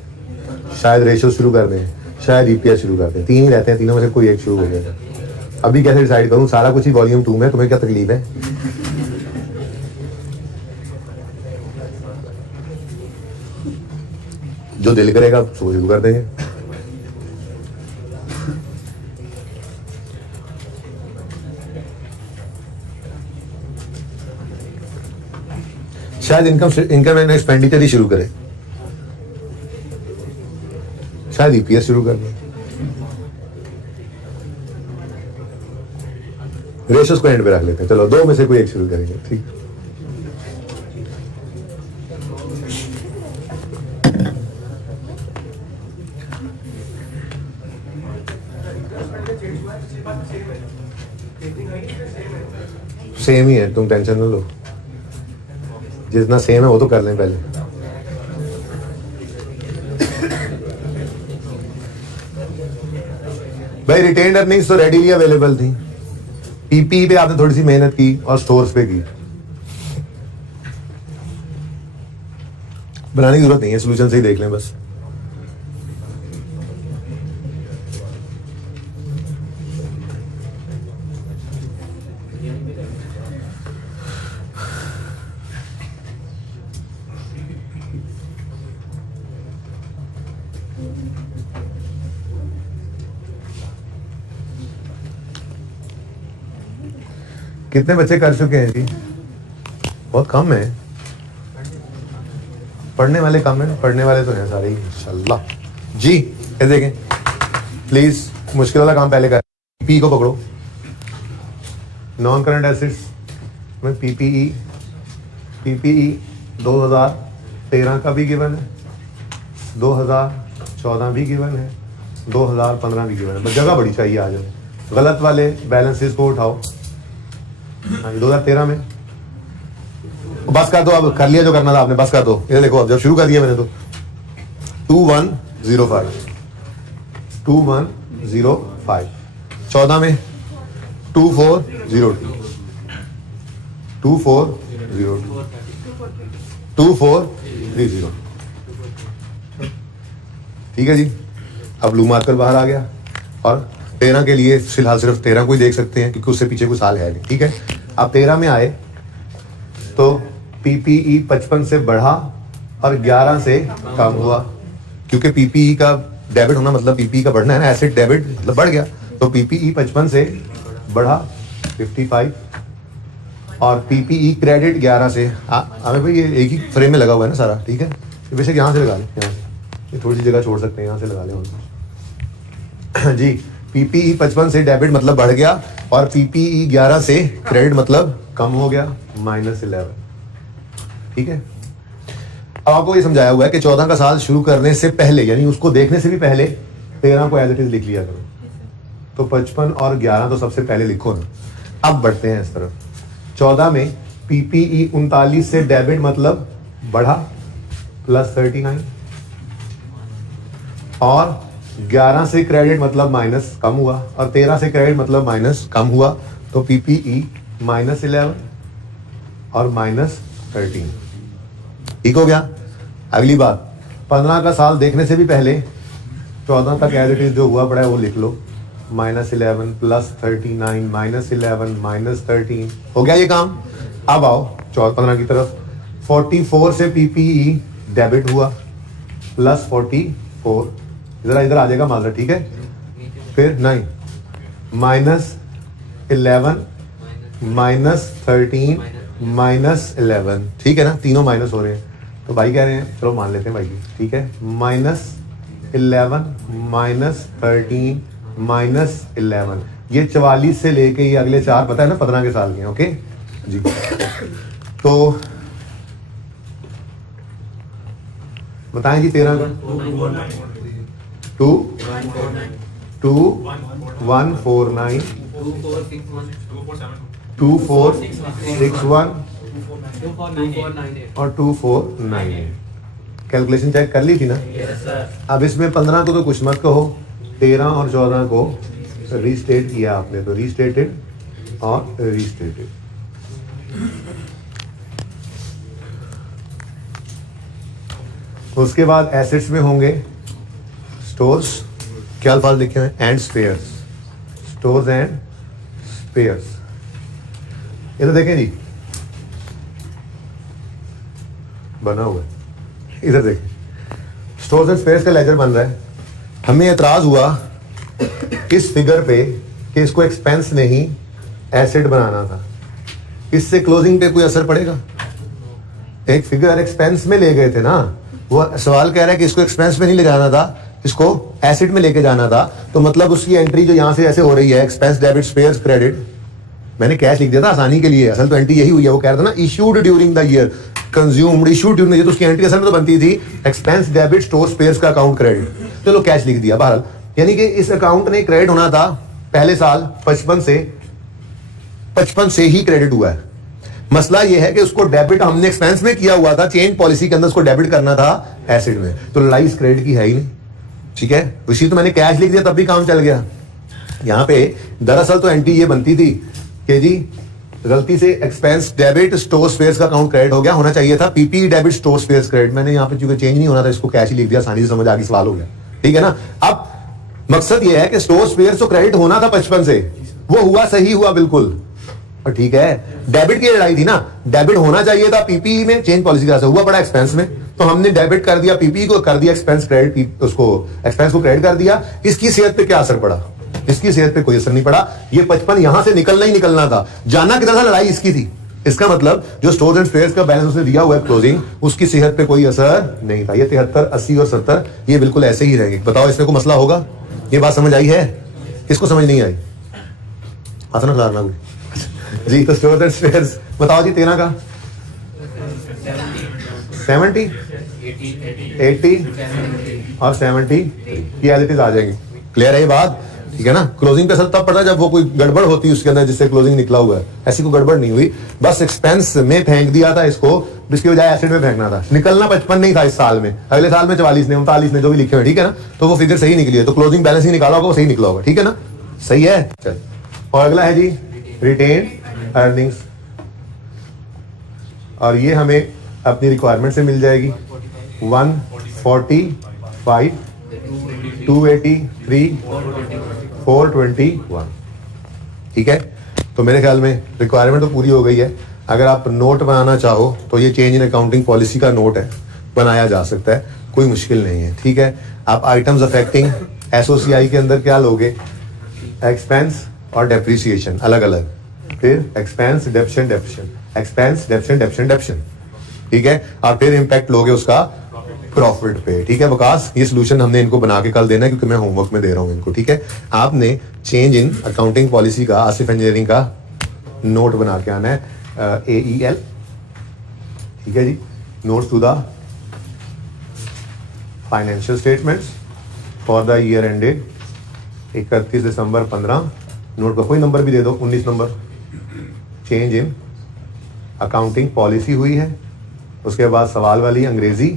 शायद रेशियो शुरू कर दें, शायद EPS शुरू कर दें, 3 ही रहते हैं, तीनों में से कोई एक शुरू हो जाए। अभी कैसे डिसाइड करूं? सारा कुछ ही वॉल्यूम 2 में, तुम्हें क्या तकलीफ है? जो दिल करेगा वो शुरू कर देंगे। शायद इनकम एंड एक्सपेंडिचर ही शुरू करें, शायद EPS शुरू कर दें, रेशियोस को एंड पे रख लेते हैं। चलो 2 में से कोई एक शुरू करेंगे। ठीक, सेम ही है, तुम टेंशन न लो, जितना सेम है वो तो कर लें पहले। भाई रिटेन्ड अर्निंग्स तो रेडीली अवेलेबल थी, PPE पे आपने थोड़ी सी मेहनत की और स्टोर्स पे की, बनाने की जरूरत नहीं है, सोल्यूशन से ही देख लें बस। कितने बच्चे कर चुके हैं जी? बहुत कम है, पढ़ने वाले कम है, पढ़ने वाले तो हैं सारे इंशाल्लाह जी। ये देखें प्लीज, मुश्किल वाला काम पहले कर, PPE को पकड़ो। नॉन करंट एसेट्स में PPE 2013 का भी गिवन है, 2014 भी गिवन है, 2015 भी गिवन है, बस जगह बड़ी चाहिए आज हमें। गलत वाले बैलेंसेस को उठाओ। हाँ, 2013 में बस कर दो, अब कर लिया जो करना था आपने, बस कर दो। ये देखो अब जब शुरू कर दिया मैंने तो 2105 2105, 14 में 2402 2402 2430। ठीक है जी, अब ब्लू मार्कर बाहर आ गया और 13 के लिए फिलहाल सिर्फ 13 को ही देख सकते हैं क्योंकि उससे पीछे कोई साल है नहीं। ठीक है, अब 13 में आए तो PPE 55 से बढ़ा और 11 से कम हुआ, क्योंकि PPE का डेबिट होना मतलब PPE का बढ़ना है ना, एसेट डेबिट मतलब बढ़ गया, तो PPE 55 से बढ़ा 55 और पीपीई क्रेडिट 11 से हमें भाई ये एक ही फ्रेम में लगा हुआ है ना सारा, ठीक है। वैसे यहाँ से लगा लें, यहाँ से, ये थोड़ी सी जगह छोड़ सकते हैं, यहाँ से लगा लें जी। पीपीई 55 से डेबिट मतलब बढ़ गया और पीपीई 11 से क्रेडिट मतलब कम हो गया, -11, ठीक है। अब आपको ये समझाया हुआ है कि 14 का साल शुरू करने से पहले, यानी उसको देखने से भी पहले 13 को एज इट इज लिख लिया करो। तो 55 और 11 तो सबसे पहले लिखो ना। अब बढ़ते हैं इस तरफ। 14 में पीपीई 39 से डेबिट मतलब बढ़ा +39 और 11 से क्रेडिट मतलब माइनस कम हुआ और 13 से क्रेडिट मतलब माइनस कम हुआ। तो पीपीई -11 और -13, ठीक हो गया। अगली बात, 15 का साल देखने से भी पहले 14 तक एज इट इज जो हुआ पड़ा है वो लिख लो। -11 +39 -11 -13, हो गया ये काम। अब आओ 15 की तरफ। 44 से पीपीई डेबिट हुआ +44, जरा इधर आ जाएगा माजरा, ठीक है। फिर नहीं, -11 -13 -11, ठीक है ना, तीनों माइनस हो रहे हैं। तो भाई कह रहे हैं, चलो मान लेते हैं भाई की, ठीक है। -11 -13 -11, ये 44 से लेके ये अगले 4 पता है ना 15 के साल के, ओके जी। तो बताएं जी 13 का 22149 2461 और 2498। कैलकुलेशन चेक कर ली थी ना। अब इसमें 15 को तो कुछ मत कहो, 13 और 14 को रीस्टेट किया आपने, तो रीस्टेटेड और रीस्टेटेड। उसके बाद एसेट्स में होंगे स्टोर्स, क्या अल्फाज लिखे हैं, and spheres, stores and spheres. इधर देखें जी, बना हुआ है, इधर देखें, स्टोर्स एंड स्पेयर्स का लेजर बन रहा है। हमें एतराज हुआ इस फिगर पे कि इसको एक्सपेंस नहीं एसेट बनाना था। इससे क्लोजिंग पे कोई असर पड़ेगा? एक फिगर एक्सपेंस में ले गए थे ना, वो सवाल कह रहा है कि इसको एक्सपेंस में नहीं ले जाना था, इसको एसेट में लेके जाना था। तो मतलब उसकी एंट्री जो यहां से ऐसे हो रही है, एक्सपेंस डेबिट स्पेयर्स क्रेडिट, मैंने कैश लिख दिया था आसानी के लिए, असल तो एंट्री यही हुई है। वो कह रहा था ना issued during the year, consumed, issued during the year, तो उसकी एंट्री असल में तो बनती थी एक्सपेंस डेबिट स्टोर स्पेयर्स का अकाउंट क्रेडिट, चलो कैश लिख दिया। बहरहाल यानी कि इस अकाउंट ने क्रेडिट होना था पहले साल 55 से ही क्रेडिट हुआ है। मसला यह है कि उसको डेबिट हमने एक्सपेंस में किया हुआ था, चेंज पॉलिसी के अंदर उसको डेबिट करना था एसेट में, तो लड़ाई इस क्रेडिट की है ही नहीं, ठीक है। इसी तो मैंने कैश लिख दिया तब भी काम चल गया। यहां पे दरअसल तो एंट्री ये बनती थी कि जी गलती से एक्सपेंस डेबिट स्टोर स्पेयर्स का अकाउंट क्रेडिट हो गया, होना चाहिए था PP debit store spares credit. मैंने यहाँ पे चूंकि चेंज नहीं होना था, इसको कैश ही लिख दिया, आसानी से समझ आ गई, सवाल हो गया, ठीक है ना। अब मकसद ये है कि स्टोर स्पेयर्स तो क्रेडिट होना था 55 से, वो हुआ, सही हुआ बिल्कुल, और ठीक है। डेबिट की लड़ाई थी ना, डेबिट होना चाहिए था पीपी में, चेंज पॉलिसी का हुआ पड़ा एक्सपेंस में, तो हमने डेबिट कर दिया, पीपी को कर दिया एक्सपेंस क्रेडिट, उसको एक्सपेंस को क्रेडिट कर दिया। इसकी सेहत पे क्या असर पड़ा? इसकी सेहत पे कोई असर नहीं पड़ा। ये 55 यहां से निकलना ही निकलना था, जाना किधर था, लड़ाई इसकी थी। इसका मतलब जो स्टोर्स एंड स्पेयर्स का बैलेंस उसने दिया हुआ है क्लोजिंग, उसकी सेहत पे कोई असर नहीं था। ये 73, 80 और 70 ये बिल्कुल ऐसे ही रहेंगे। बताओ इसमें कोई मसला होगा? ये बात समझ आई है? किसको समझ नहीं आई? आसान खिलाना कोई जी। तो स्टोर्स एंड स्पेयर्स बताओ जी 13 का 70 80 और 70 की एलिटीज आ जाएंगी। क्लियर है ये बात? ठीक है ना। क्लोजिंग पे असर तब पड़ता है जब वो कोई गड़बड़ होती है उसके अंदर जिससे क्लोजिंग निकला हुआ है। ऐसी कोई गड़बड़ नहीं हुई, बस एक्सपेंस में फेंक दिया था इसको, इसके बजाय एसेट में फेंकना था। निकलना 55 नहीं था इस साल में, अगले साल में 44 ने 39 ने जो भी लिखे हुए, ठीक है ना। तो वो फिगर सही निकली है, तो क्लोजिंग बैलेंस ही निकाला होगा, वो सही निकला होगा, ठीक है ना। सही है। चल, और अगला है जी रिटेन अर्निंग्स, और ये हमें अपनी रिक्वायरमेंट से मिल जाएगी 145 283 421, ठीक है। तो मेरे ख्याल में रिक्वायरमेंट तो पूरी हो गई है। अगर आप नोट बनाना चाहो तो ये चेंज इन अकाउंटिंग पॉलिसी का नोट है, बनाया जा सकता है, कोई मुश्किल नहीं है, ठीक है। आप आइटम्स अफेक्टिंग एसओसीआई के अंदर क्या लोगे? एक्सपेंस और डेप्रिसिएशन अलग अलग, फिर एक्सपेंस डेप्शन डेप्शन, एक्सपेंस डेप्शन डेप्शन डेप्शन, ठीक है, और फिर इम्पैक्ट लोगे उसका प्रॉफिट पे, ठीक है विकास। ये सोल्यूशन हमने इनको बना के कल देना है क्योंकि मैं होमवर्क में दे रहा हूँ इनको, ठीक है। आपने चेंज इन अकाउंटिंग पॉलिसी का आसिफ इंजीनियरिंग का नोट बना के आना है, AEL, ठीक है जी, notes to the financial statements for the year ended 31 December 15, note का कोई नंबर भी दे दो, 19 number. Change in accounting policy हुई है, उसके बाद सवाल वाली अंग्रेजी,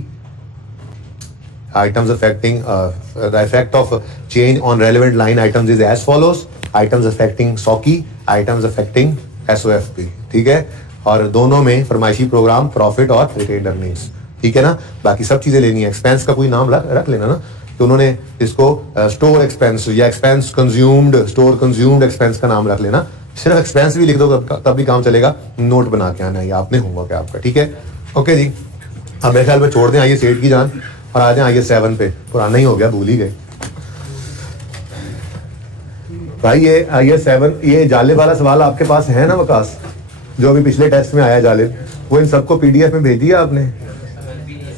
items affecting the effect of change on relevant line items is as follows, items affecting SOCI, items affecting SOFP, ठीक है। और दोनों में फरमाइशी प्रोग्राम, प्रॉफिट और रिटेन्ड अर्निंग्स, ठीक है ना। बाकी सब चीजें लेनी है, एक्सपेंस का कोई नाम रख लेना ना, तो उन्होंने इसको स्टोर एक्सपेंस या expense consumed, store consumed expense का नाम रख लेना, सिर्फ एक्सपेंस भी लिख दो तब भी काम चलेगा। नोट बना के आना है, आपने होमवर्क है आपका, ठीक है। ओके जी, अब मेरे ख्याल में छोड़ दें आइए सेठ की जान और आ जाए आइए 7 पे, पुराना ही हो गया, भूल ही गए भाई। ये आइए 7, ये जालिब वाला सवाल आपके पास है ना विकास, जो अभी पिछले टेस्ट में आया जालिब, वो इन सबको PDF में भेज दिया आपने?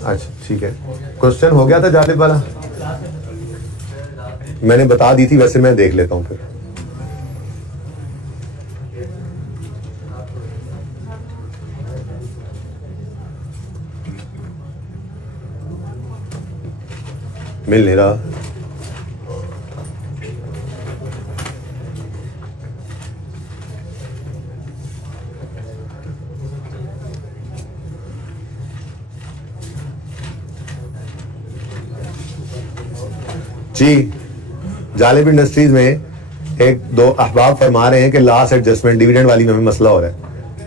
अच्छा ठीक है, क्वेश्चन हो गया था जालिब वाला, मैंने बता दी थी, वैसे मैं देख लेता हूँ फिर। मिल नहीं रहा, जी। जालिब इंडस्ट्रीज में एक दो अहबाब फरमा रहे हैं कि लास्ट एडजस्टमेंट डिविडेंड वाली में भी मसला हो रहा है।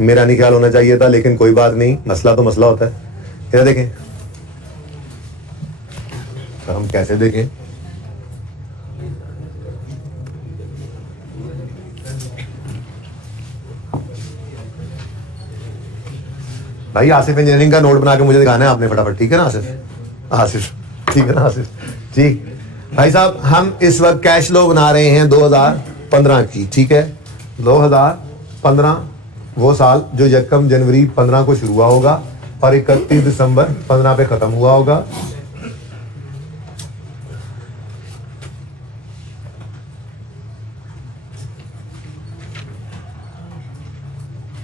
मेरा नहीं ख्याल होना चाहिए था, लेकिन कोई बात नहीं, मसला तो मसला होता है। इधर देखें, तो हम कैसे देखें, भाई आसिफ इंजीनियरिंग का नोट बना के मुझे दिखाना है आपने फटाफट, ठीक है ना आसिफ, ठीक है ना आसिफ जी। भाई साहब हम इस वक्त कैश फ्लो बना रहे हैं 2015 की, ठीक है। 2015 वो साल जो 1 जनवरी 15 को शुरू हुआ होगा और 31 दिसंबर 15 पे खत्म हुआ होगा।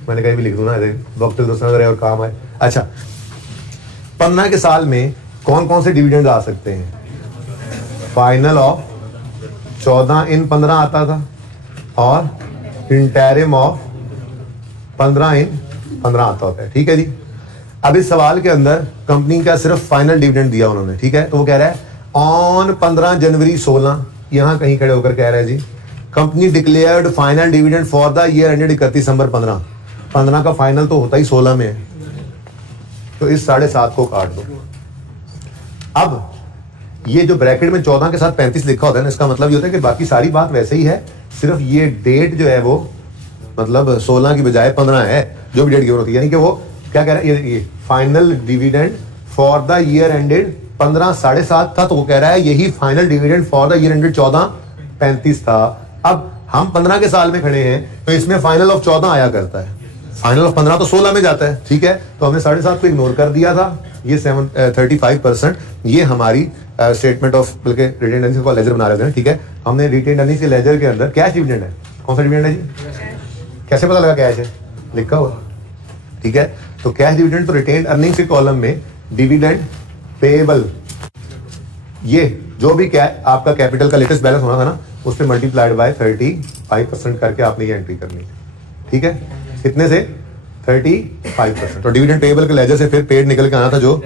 मैंने कहीं भी लिख दूं ना, वक्त दूसरा रहे और काम आए। अच्छा, 15 के साल में कौन कौन से डिविडेंड आ सकते हैं? फाइनल ऑफ 14 इन 15 आता था और इंटरिम ऑफ 15 इन 15 आता होता है, ठीक है जी। अब इस सवाल के अंदर कंपनी का सिर्फ फाइनल डिविडेंड दिया उन्होंने, ठीक है। तो वो कह रहा है ऑन 15 जनवरी 16, यहां कहीं खड़े होकर कह रहा है जी, company declared final dividend for the year ended 31 December 15। 15 का फाइनल तो होता ही 16 में है, तो इस 7.5 को काट दो। अब ये जो ब्रैकेट में 14 के साथ 35 लिखा होता है ना, इसका मतलब ये होता है कि बाकी सारी बात वैसे ही है, सिर्फ ये डेट जो है वो मतलब 16 की बजाय 15 है, जो भी डेट गिवन होती है। यानी कि वो क्या कह रहा है, ये final dividend for the year ended 15 7.5 था, तो वो कह रहा है यही final dividend for the year ended 14 35 था। अब हम 15 के साल में खड़े हैं, तो इसमें फाइनल ऑफ 14 आया करता है, फाइनल ऑफ 15 तो 16 में जाता है, ठीक है। तो हमने 7.5 को इग्नोर कर दिया था। ये 35% ये हमारी स्टेटमेंट ऑफ, बल्कि रिटेन्ड अर्निंग्स का लेजर बना रहे थे, ठीक है। हमने रिटेन्ड अर्निंग्स के लेजर के अंदर कैश डिविडेंड है, कौन सा डिविडेंड है जी, कैसे पता लगा कैश है, लिखा हुआ, ठीक है। तो कैश डिविडेंड तो रिटेन्ड अर्निंग्स के कॉलम में डिविडेंड पेएबल, ये जो भी आपका कैपिटल का लेटेस्ट बैलेंस होना था ना, उस पर मल्टीप्लाइड बाय 35% करके आपने ये एंट्री करनी है, ठीक है। कितने से 35%। तो डिविडेंड पेएबल के लेजर से फिर पेड निकल के आना था, जो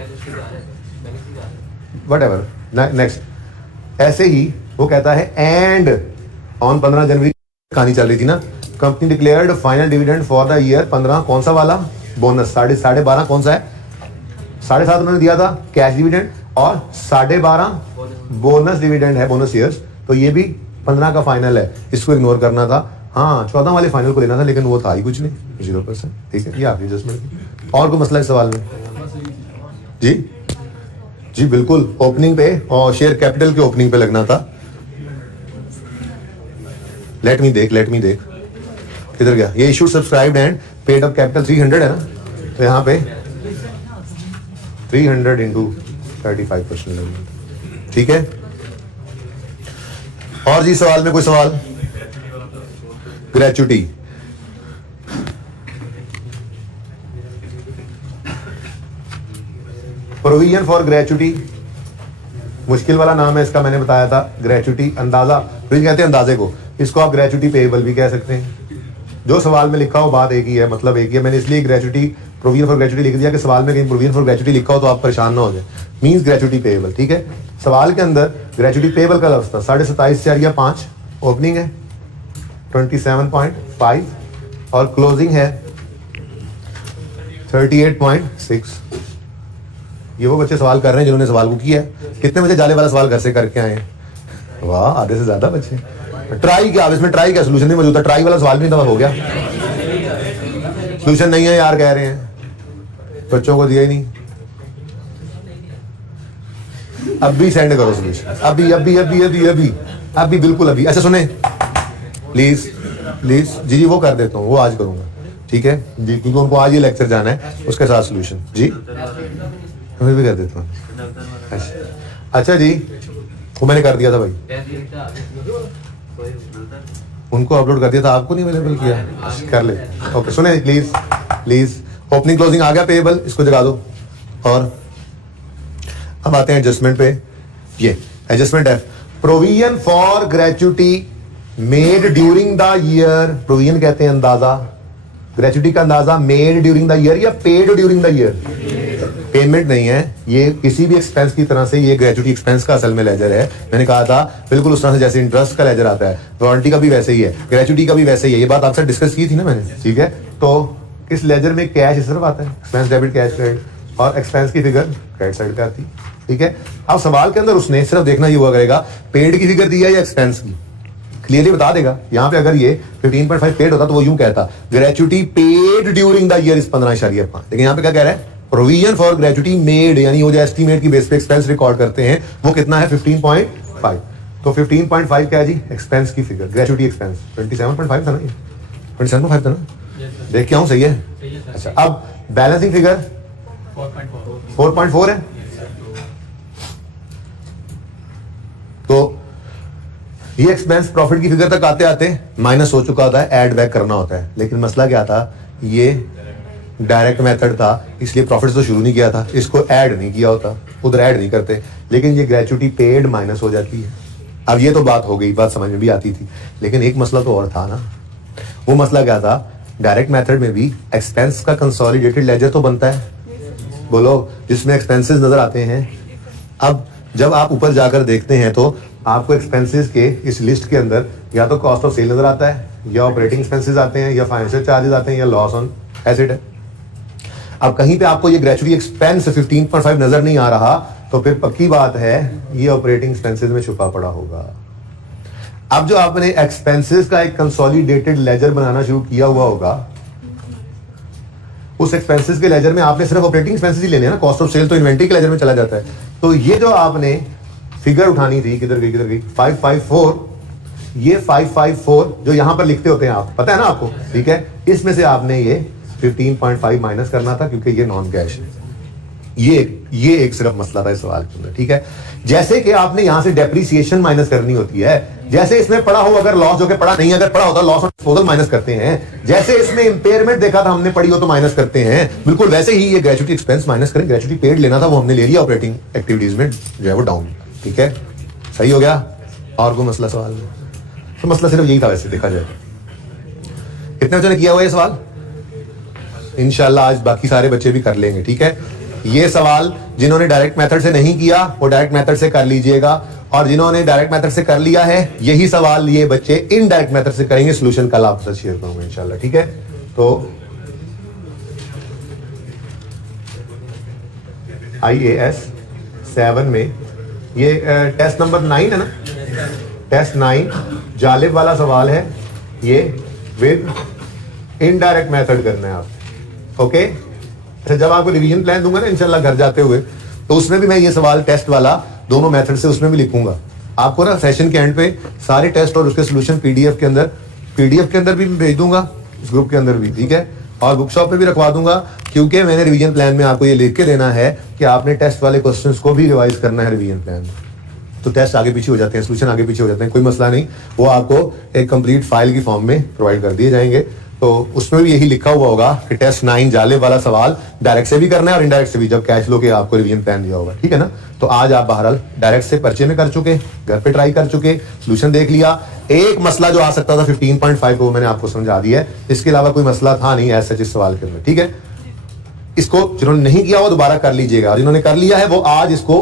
व्हाटएवर नेक्स्ट। ऐसे ही वो कहता है एंड ऑन 15 जनवरी कहानी चल रही थी ना, company declared final dividend for the year 15, कौन सा वाला, बोनस 12.5 कौन सा है, 7.5 उन्होंने दिया था कैश डिविडेंड और 12.5 बोनस डिविडेंड है, बोनस ईयर्स। तो ये भी 15 का फाइनल है, इसको इग्नोर करना था। हाँ 14 वाले फाइनल को लेना था, लेकिन वो था ही कुछ नहीं, 0%, ठीक है। ये आपकी एडजस्टमेंट। और कोई मसला इस सवाल में जी? जी बिल्कुल, ओपनिंग पे और शेयर कैपिटल के ओपनिंग पे लगना था। लेट मी देख किधर गया ये? Issue subscribed and paid up capital 300 है ना, तो यहाँ पे 300 इंटू 35%, ठीक है। और जी सवाल में कोई सवाल? ग्रेचुटी, प्रोविजन फॉर ग्रेचुटी, मुश्किल वाला नाम है इसका, मैंने बताया था। ग्रेचुटी अंदाजा कहते हैं अंदाजे को, इसको आप ग्रेचुटी पेएबल भी कह सकते हैं। जो सवाल में लिखा हो बात एक ही है, मतलब एक ही है। मैंने इसलिए ग्रेचुटी प्रोविजन फॉर ग्रेचुटी लिख दिया कि सवाल में कहीं प्रोविजन फॉर ग्रेचुटी लिखा हो तो आप परेशान ना हो जाए। मींस ग्रेचुटी पेएबल, ठीक है। सवाल के अंदर ग्रेचुटी पेएबल का लफ्ज था। 27.5 ओपनिंग है 27.5 और क्लोजिंग है 38.6। ये वो बच्चे सवाल कर रहे हैं जिन्होंने सवाल को किया है। कितने बच्चे जाले वाला सवाल घर से करके आए हैं? वाह, आधे से ज्यादा बच्चे। ट्राई क्या, अब इसमें ट्राई क्या, सोल्यूशन नहीं मौजूद था। ट्राई वाला सवाल भी दफा हो गया, सोल्यूशन नहीं है यार, कह रहे हैं बच्चों को दिया ही नहीं। अभी सेंड करो सोल्यूशन, अभी अभी अभी अभी अभी अभी बिल्कुल अभी। अच्छा सुने प्लीज प्लीज, जी वो कर देता हूँ, वो आज करूंगा, ठीक है जी, क्योंकि उनको आज ये लेक्चर जाना है, उसके साथ सोल्यूशन जी मैं भी कर देता हूँ। अच्छा जी, वो मैंने कर दिया था भाई, उनको अपलोड कर दिया था, आपको नहीं अवेलेबल किया, कर ले। ओके सुने प्लीज प्लीज, ओपनिंग क्लोजिंग आ गया पेएबल, इसको जगा दो। और अब आते हैं एडजस्टमेंट पे। ये एडजस्टमेंट है, provision for gratuity made during the year. Provision कहते हैं अंदाजा, ग्रेचुटी का अंदाजा मेड ड्यूरिंग द ईयर या paid during the year. Payment नहीं है ये, किसी भी एक्सपेंस की तरह से। ये ग्रेचुटी एक्सपेंस का असल में लेजर है। मैंने कहा था बिल्कुल उस तरह से जैसे इंटरेस्ट का लेजर आता है, रॉयल्टी का भी वैसे ही है, ग्रेचुटी का भी वैसे ही है। ये बात आपसे डिस्कस की थी ना मैंने, ठीक है। तो इस लेजर में कैश सिर्फ आता है, एक्सपेंस डेबिट कैश क्रेडिट, और एक्सपेंस की फिगर क्रेडिट साइड पे आती है, ठीक है। अब सवाल के अंदर उसने सिर्फ देखना ये हुआ करेगा पेड की फिगर दी है या एक्सपेंस की, क्लियरली बता देगा। यहाँ पे अगर ये 15.5 पेड होता तो वो यूं कहता gratuity paid during the year is 15.5, लेकिन यहाँ पे क्या कह रहा है, प्रोविजन फॉर ग्रेचुटी मेड, यानी वो जो एस्टीमेट की बेस पे एक्सपेंस रिकॉर्ड करते हैं वो कितना है 15.5। तो 15.5 क्या है जी, एक्सपेंस की फिगर, ग्रेचुटी एक्सपेंस 27.5 था ना, ये 27.5 था ना, देख के आऊं सही है। अच्छा अब बैलेंसिंग फिगर 4.4 है। तो ये एक्सपेंस प्रॉफिट की फिगर तक आते आते माइनस हो चुका होता है, ऐड बैक करना होता है। लेकिन मसला क्या था, ये डायरेक्ट मेथड था, इसलिए प्रॉफिट तो शुरू नहीं किया था, इसको ऐड नहीं किया होता, उधर ऐड नहीं करते। लेकिन ये ग्रेचुटी पेड माइनस हो जाती है। अब ये तो बात हो गई, बात समझ में भी आती थी, लेकिन एक मसला तो और था ना। वो मसला क्या था, डायरेक्ट मेथड में भी एक्सपेंस का कंसोलिडेटेड लेजर तो बनता है, बोलो, जिसमें एक्सपेंसेस नजर आते हैं। अब जब आप ऊपर जाकर देखते हैं तो आपको एक्सपेंसेस के इस लिस्ट के अंदर या तो कॉस्ट ऑफ सेल नजर आता है, या ऑपरेटिंग एक्सपेंसेस आते हैं, या फाइनेंशियल चार्जेस आते हैं, या लॉस ऑन एसेट है। अब कहीं पे आपको ये ग्रेचुटी एक्सपेंस 15.5 नजर नहीं आ रहा, तो फिर पक्की बात है ये ऑपरेटिंग एक्सपेंसेस में छुपा पड़ा होगा। अब जो आपने एक्सपेंसेस का एक कंसोलिडेटेड लेजर बनाना शुरू किया हुआ होगा, उस एक्सपेंसेस के लेजर में आपने सिर्फ ऑपरेटिंग एक्सपेंसेस ही लेने हैं ना, कॉस्ट ऑफ सेल तो इन्वेंटरी के लेजर में चला जाता है। तो ये जो आपने फिगर उठानी थी, किधर गई 554, ये 554 जो यहां पर लिखते होते हैं आप, पता है ना आपको, ठीक है। इसमें से आपने ये 15.5 माइनस करना था क्योंकि ये नॉन कैश है। ये एक सिर्फ मसला था इस सवाल के अंदर, ठीक है। जैसे कि आपने यहां से डेप्रिसिएशन माइनस करनी होती है, जैसे इसमें पड़ा हो अगर लॉस हो के पड़ा नहीं, अगर पड़ा होता लॉस ऑन डिस्पोजल माइनस करते हैं, जैसे इसमें इंपेयरमेंट देखा था हमने पड़ी हो तो माइनस करते हैं, बिल्कुल वैसे ही ये ग्रेचुटी एक्सपेंस माइनस करें। ग्रेचुटी पेड लेना था, वो हमने ले लिया, ऑपरेटिंग एक्टिविटीज में जो है वो डाउन, ठीक है, सही हो गया। और कोई मसला सवाल में? तो मसला सिर्फ यही था वैसे देखा जाए। कितने बच्चों ने किया हुआ ये सवाल? इंशाल्लाह आज बाकी सारे बच्चे भी कर लेंगे, ठीक है। ये सवाल जिन्होंने डायरेक्ट मेथड से नहीं किया वो डायरेक्ट मेथड से कर लीजिएगा, और जिन्होंने डायरेक्ट मेथड से कर लिया है यही सवाल ये बच्चे इनडायरेक्ट मेथड से करेंगे। सोल्यूशन कल आपके साथ शेयर करूंगा इंशाल्लाह, ठीक है। तो IAS 7 में ये टेस्ट नंबर 9 है ना, टेस्ट 9 जालिब वाला सवाल है, ये विद इनडायरेक्ट मेथड करना है आप, ओके। अच्छा जब आपको रिवीजन प्लान दूंगा ना इंशाल्लाह घर जाते हुए, तो उसमें भी मैं ये सवाल टेस्ट वाला दोनों मेथड से उसमें भी लिखूंगा आपको ना। सेशन के एंड पे सारे टेस्ट और उसके सोल्यूशन पीडीएफ के अंदर भी भेज दूंगा, इस ग्रुप के अंदर भी, ठीक है। और बुक शॉप पे भी रखवा दूंगा, क्योंकि मैंने रिवीजन प्लान में आपको ये लिख के देना है कि आपने टेस्ट वाले क्वेश्चंस को भी रिवाइज करना है रिवीजन प्लान में। तो टेस्ट आगे पीछे हो जाते हैं, सोल्यूशन आगे पीछे हो जाते हैं, कोई मसला नहीं, वो आपको एक कंप्लीट फाइल की फॉर्म में प्रोवाइड कर दिए जाएंगे। तो उसमें भी यही लिखा हुआ होगा कि टेस्ट 9 जालिब वाला सवाल डायरेक्ट से भी करना है और इनडायरेक्ट से भी, जब कैश लो के आपको रिवीजन प्लान दिया होगा, ठीक है ना। तो आज आप बहरहाल डायरेक्ट से पर्चे में कर चुके, घर पे ट्राई कर चुके, सोल्यूशन देख लिया। एक मसला जो आ सकता था 15.5 को मैंने आपको समझा दिया है, इसके अलावा कोई मसला था नहीं ऐसा इस सवाल के अंदर, ठीक है। इसको जिन्होंने नहीं किया वो दोबारा कर लीजिएगा, और जिन्होंने कर लिया है वो आज इसको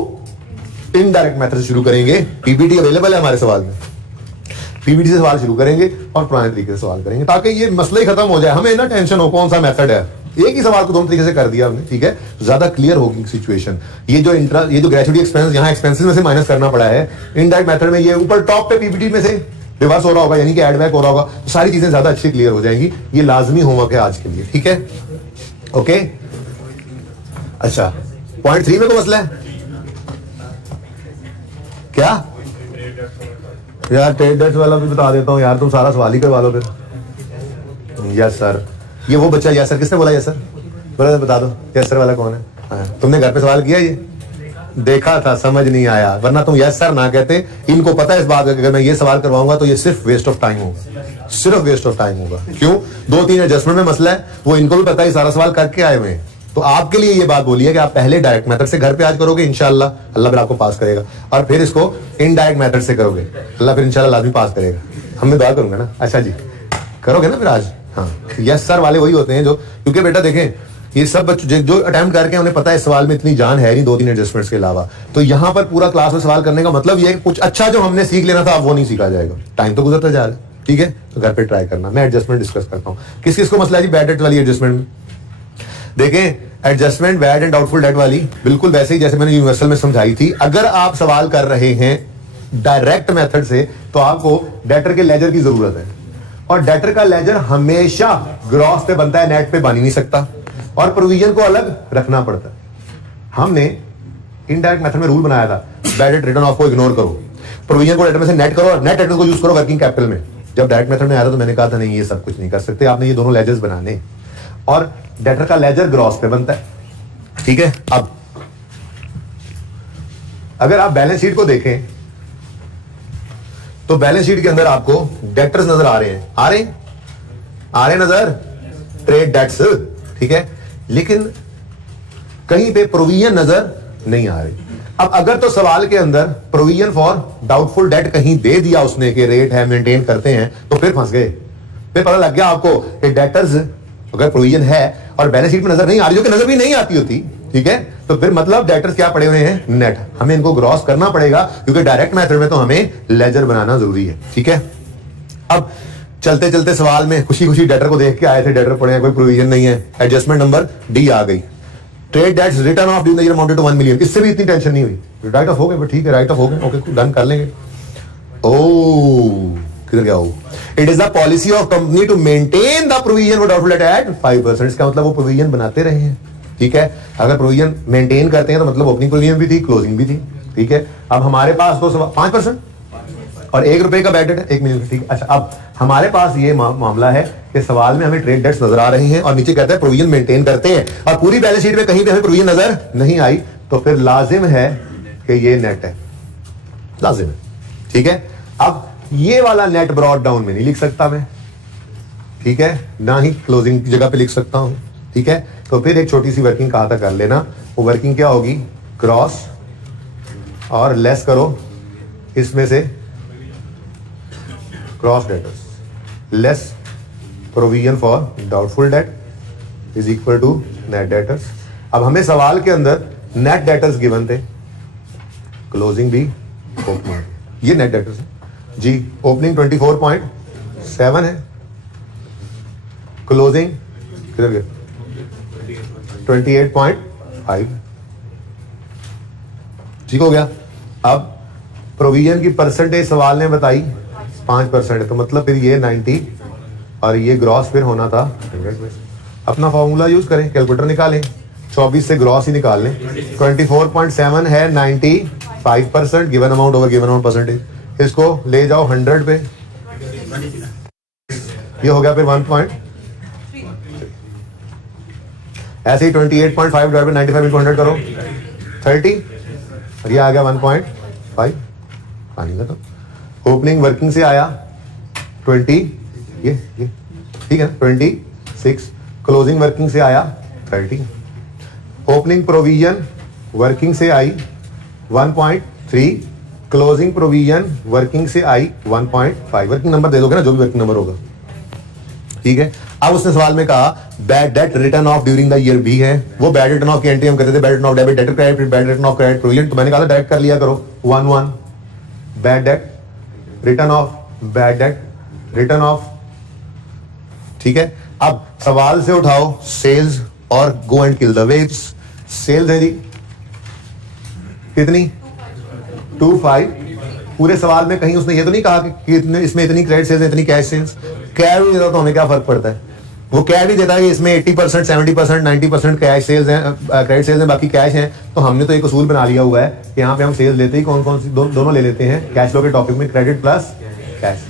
इनडायरेक्ट मेथड से शुरू करेंगे। पीपीटी अवेलेबल है हमारे सवाल में, पीपीटी से सवाल शुरू करेंगे और पुराने तरीके से सवाल करेंगे, ताकि ये मसला ही खत्म हो जाए, हमें ना टेंशन हो कौन सा मेथड है। एक ही सवाल को दोनों तरीके से कर दिया हमने, ठीक है, ज्यादा क्लियर होगी सिचुएशन। ये जो ग्रेजुएटी एक्सपेंस यहाँ एक्सपेंसेस में से माइनस करना पड़ा है, इनडायरेक्ट मेथड में ये ऊपर टॉप पे पीपीटी में से रिवर्स हो रहा होगा, यानी कि एड बैक हो रहा होगा, तो सारी चीजें ज्यादा अच्छी क्लियर हो जाएंगी। ये लाजमी होमवर्क है आज के लिए, ठीक है, ओके। अच्छा, पॉइंट 3 में कोई मसला है क्या यार? ट्रेड डेट्स वाला भी बता देता हूँ यार, तुम सारा सवाल ही करवा लो फिर। यस सर, ये वो बच्चा, यस सर किसने बोला यस सर? बोला बता दो यस सर वाला कौन है? हाँ, तुमने घर पे सवाल किया, ये देखा था, समझ नहीं आया, वरना तुम यस सर ना कहते। इनको पता है इस बात का, अगर मैं ये सवाल करवाऊंगा तो ये सिर्फ वेस्ट ऑफ टाइम होगा, सिर्फ वेस्ट ऑफ टाइम होगा। क्यों? 2-3 एडजस्टमेंट में मसला है, वो इनको भी पता है, सारा सवाल करके आए हुए हैं। तो आपके लिए ये बात बोली है कि आप पहले डायरेक्ट मेथड से घर पे आज करोगे, इंशाल्लाह अल्लाह फिर आपको पास करेगा, और फिर इसको इनडायरेक्ट मेथड से करोगे, अल्लाह फिर इंशाल्लाह लाजमी पास करेगा। हमने दुआ करूंगा ना। अच्छा जी, करोगे ना फिर आज? हाँ, यस सर वाले वही होते हैं जो, क्योंकि बेटा देखें ये सब बच्चे जो अटेम्प्ट करके उन्हें पता है इस सवाल में इतनी जान है नहीं 2-3 एडजस्टमेंट्स के अलावा, तो यहाँ पर पूरा क्लास में सवाल करने का मतलब ये कुछ अच्छा जो हमने सीख लेना था अब वो नहीं सीखा जाएगा, टाइम तो गुजरता जा रहा है, ठीक है। तो घर पे ट्राई करना, मैं एडजस्टमेंट डिस्कस करता हूँ। किस किस को मसला है जी बैड डेट वाली एडजस्टमेंट में? देखें, adjustment bad and doubtful debt वाली बिल्कुल वैसे ही जैसे मैंने यूनिवर्सल में समझाई थी। अगर आप सवाल कर रहे हैं डायरेक्ट मेथड से तो आपको डेटर के लेजर की जरूरत है, और डेटर का लेजर हमेशा ग्रॉस पे बनता है, नेट पे बन ही नहीं सकता, और प्रोविजन को अलग रखना पड़ता है। हमने इनडायरेक्ट मेथड में रूल बनाया था, बैड डेट रिटर्न ऑफ को इग्नोर करो, प्रोविजन को डेटर में से नेट करो, और नेट डेटर को यूज करो वर्किंग कैपिटल में। जब डायरेक्ट मेथड में आया था तो मैंने कहा था नहीं, ये सब कुछ नहीं कर सकते, आपने ये दोनों लेजर्स बनाने, और डेटर का लेजर ग्रॉस पे बनता है, ठीक है। अब अगर आप बैलेंस शीट को देखें तो बैलेंस शीट के अंदर आपको डेटर्स नजर आ रहे हैं, आ रहे नजर, ट्रेड डेट्स, ठीक है, लेकिन कहीं पे प्रोविजन नजर नहीं आ रही। अब अगर तो सवाल के अंदर प्रोविजन फॉर डाउटफुल डेट कहीं दे दिया उसने कि रेट है, मेंटेन करते हैं, तो फिर फंस गए। फिर पता लग गया आपको कि डेटर्स अगर प्रोविजन है और बैलेंस शीट में नजर नहीं आ रही, जो कि नजर भी नहीं आती होती, ठीक है, तो फिर मतलब डेटर्स क्या पड़े हुए हैं? नेट। हमें इनको ग्रॉस करना पड़ेगा, क्योंकि डायरेक्ट मेथड में तो हमें लेजर बनाना जरूरी है, ठीक है। अब चलते चलते सवाल में खुशी खुशी डेटर को देख के आए थे, डेटर पड़े हैं, कोई प्रोविजन नहीं है, एडजस्टमेंट नंबर डी आ गई, trade debts written off during the year amounted to 1 million. इससे भी इतनी टेंशन नहीं हुई, राइट ऑफ हो गए, ठीक है, राइट ऑफ हो गए, ओके डन कर लेंगे। ओ किधर गया हो? It is the policy of company to maintain the provision for doubtful debt at 5%। इसका मतलब वो प्रोविजन बनाते रहे हैं, ठीक है। अगर प्रोविजन मेंटेन करते हैं तो मतलब ओपनिंग प्रोविजन भी थी, क्लोजिंग भी थी, ठीक है। अब हमारे पास तो 5% और ₹1 का बैड डेट है, 1 मिलियन, ठीक है। अच्छा, अब हमारे पास ये मामला है कि सवाल में हमें ट्रेड डेट्स नजर आ रहे हैं और नीचे कहता है प्रोविजन मेंटेन करते हैं, और पूरी बैलेंस शीट में कहीं पे हमें प्रोविजन नजर नहीं आई, तो फिर लाजिम है कि ये नेट है, लाजिम है, ठीक है। अब ये वाला नेट ब्रॉड डाउन में नहीं लिख सकता मैं, ठीक है, ना ही क्लोजिंग जगह पे लिख सकता हूं, ठीक है। तो फिर एक छोटी सी वर्किंग कहा था कर लेना, वो वर्किंग क्या होगी? क्रॉस और लेस करो इसमें से gross debtors, less provision for doubtful debt is equal to net debtors. अब हमें सवाल के अंदर नेट डेटर्स गिवन थे, क्लोजिंग भी ओपनिंग, ये नेट डेटर्स है जी। ओपनिंग 24.7 है, क्लोजिंग किधर गया? 28.5, ठीक हो गया। अब प्रोविजन की परसेंटेज सवाल ने बताई 5% है, तो मतलब फिर ये 90 और ये ग्रॉस फिर होना था 100 में। अपना फॉर्मूला यूज करें, कैलकुलेटर निकालें, 24 से ग्रॉस ही निकाल लें। 24.7 है 95% given amount over given amount percentage, इसको ले जाओ 100 पे, ये हो गया फिर ऐसे ही 28.5 डिवाइड बाय 95 इंटू 100 करो 30 और ये आ गया 1.5 पानी का। तो ओपनिंग वर्किंग से आया 20 ये ठीक है 26, क्लोजिंग वर्किंग से आया 30, ओपनिंग प्रोविजन वर्किंग से आई 1.3, क्लोजिंग प्रोविजन वर्किंग से आई 1.5। वर्किंग नंबर दे दोगे ना जो भी वर्किंग नंबर होगा, ठीक है। अब उसने सवाल में कहा bad debt written off during the year भी है, वो बैड रिटर्न ऑफ की एंट्री हम करते थे, bad written off debit, debtor credit, bad written off credit provision. तो मैंने कहा था डायरेक्ट कर लिया करो 1 bad debt written off, bad debt written off, ठीक है। अब सवाल से उठाओ सेल्स और go and kill the waves. Sales है जी कितनी 25। पूरे सवाल में कहीं उसने ये तो नहीं कहा कि इसमें इतनी क्रेडिट सेल्स इतनी कैश सेल्स। कैश भी देता तो हमें क्या फर्क पड़ता है, वो कैश भी देता है कि इसमें 80%, 70%, 90% कैश सेल्स हैं, क्रेडिट सेल्स हैं, बाकी कैश हैं। तो हमने तो एक उसूल बना लिया हुआ है कि यहाँ पे हम सेल्स लेते ही कौन कौन सी दोनों ले लेते हैं कैश फ्लो के टॉपिक में, क्रेडिट प्लस कैश।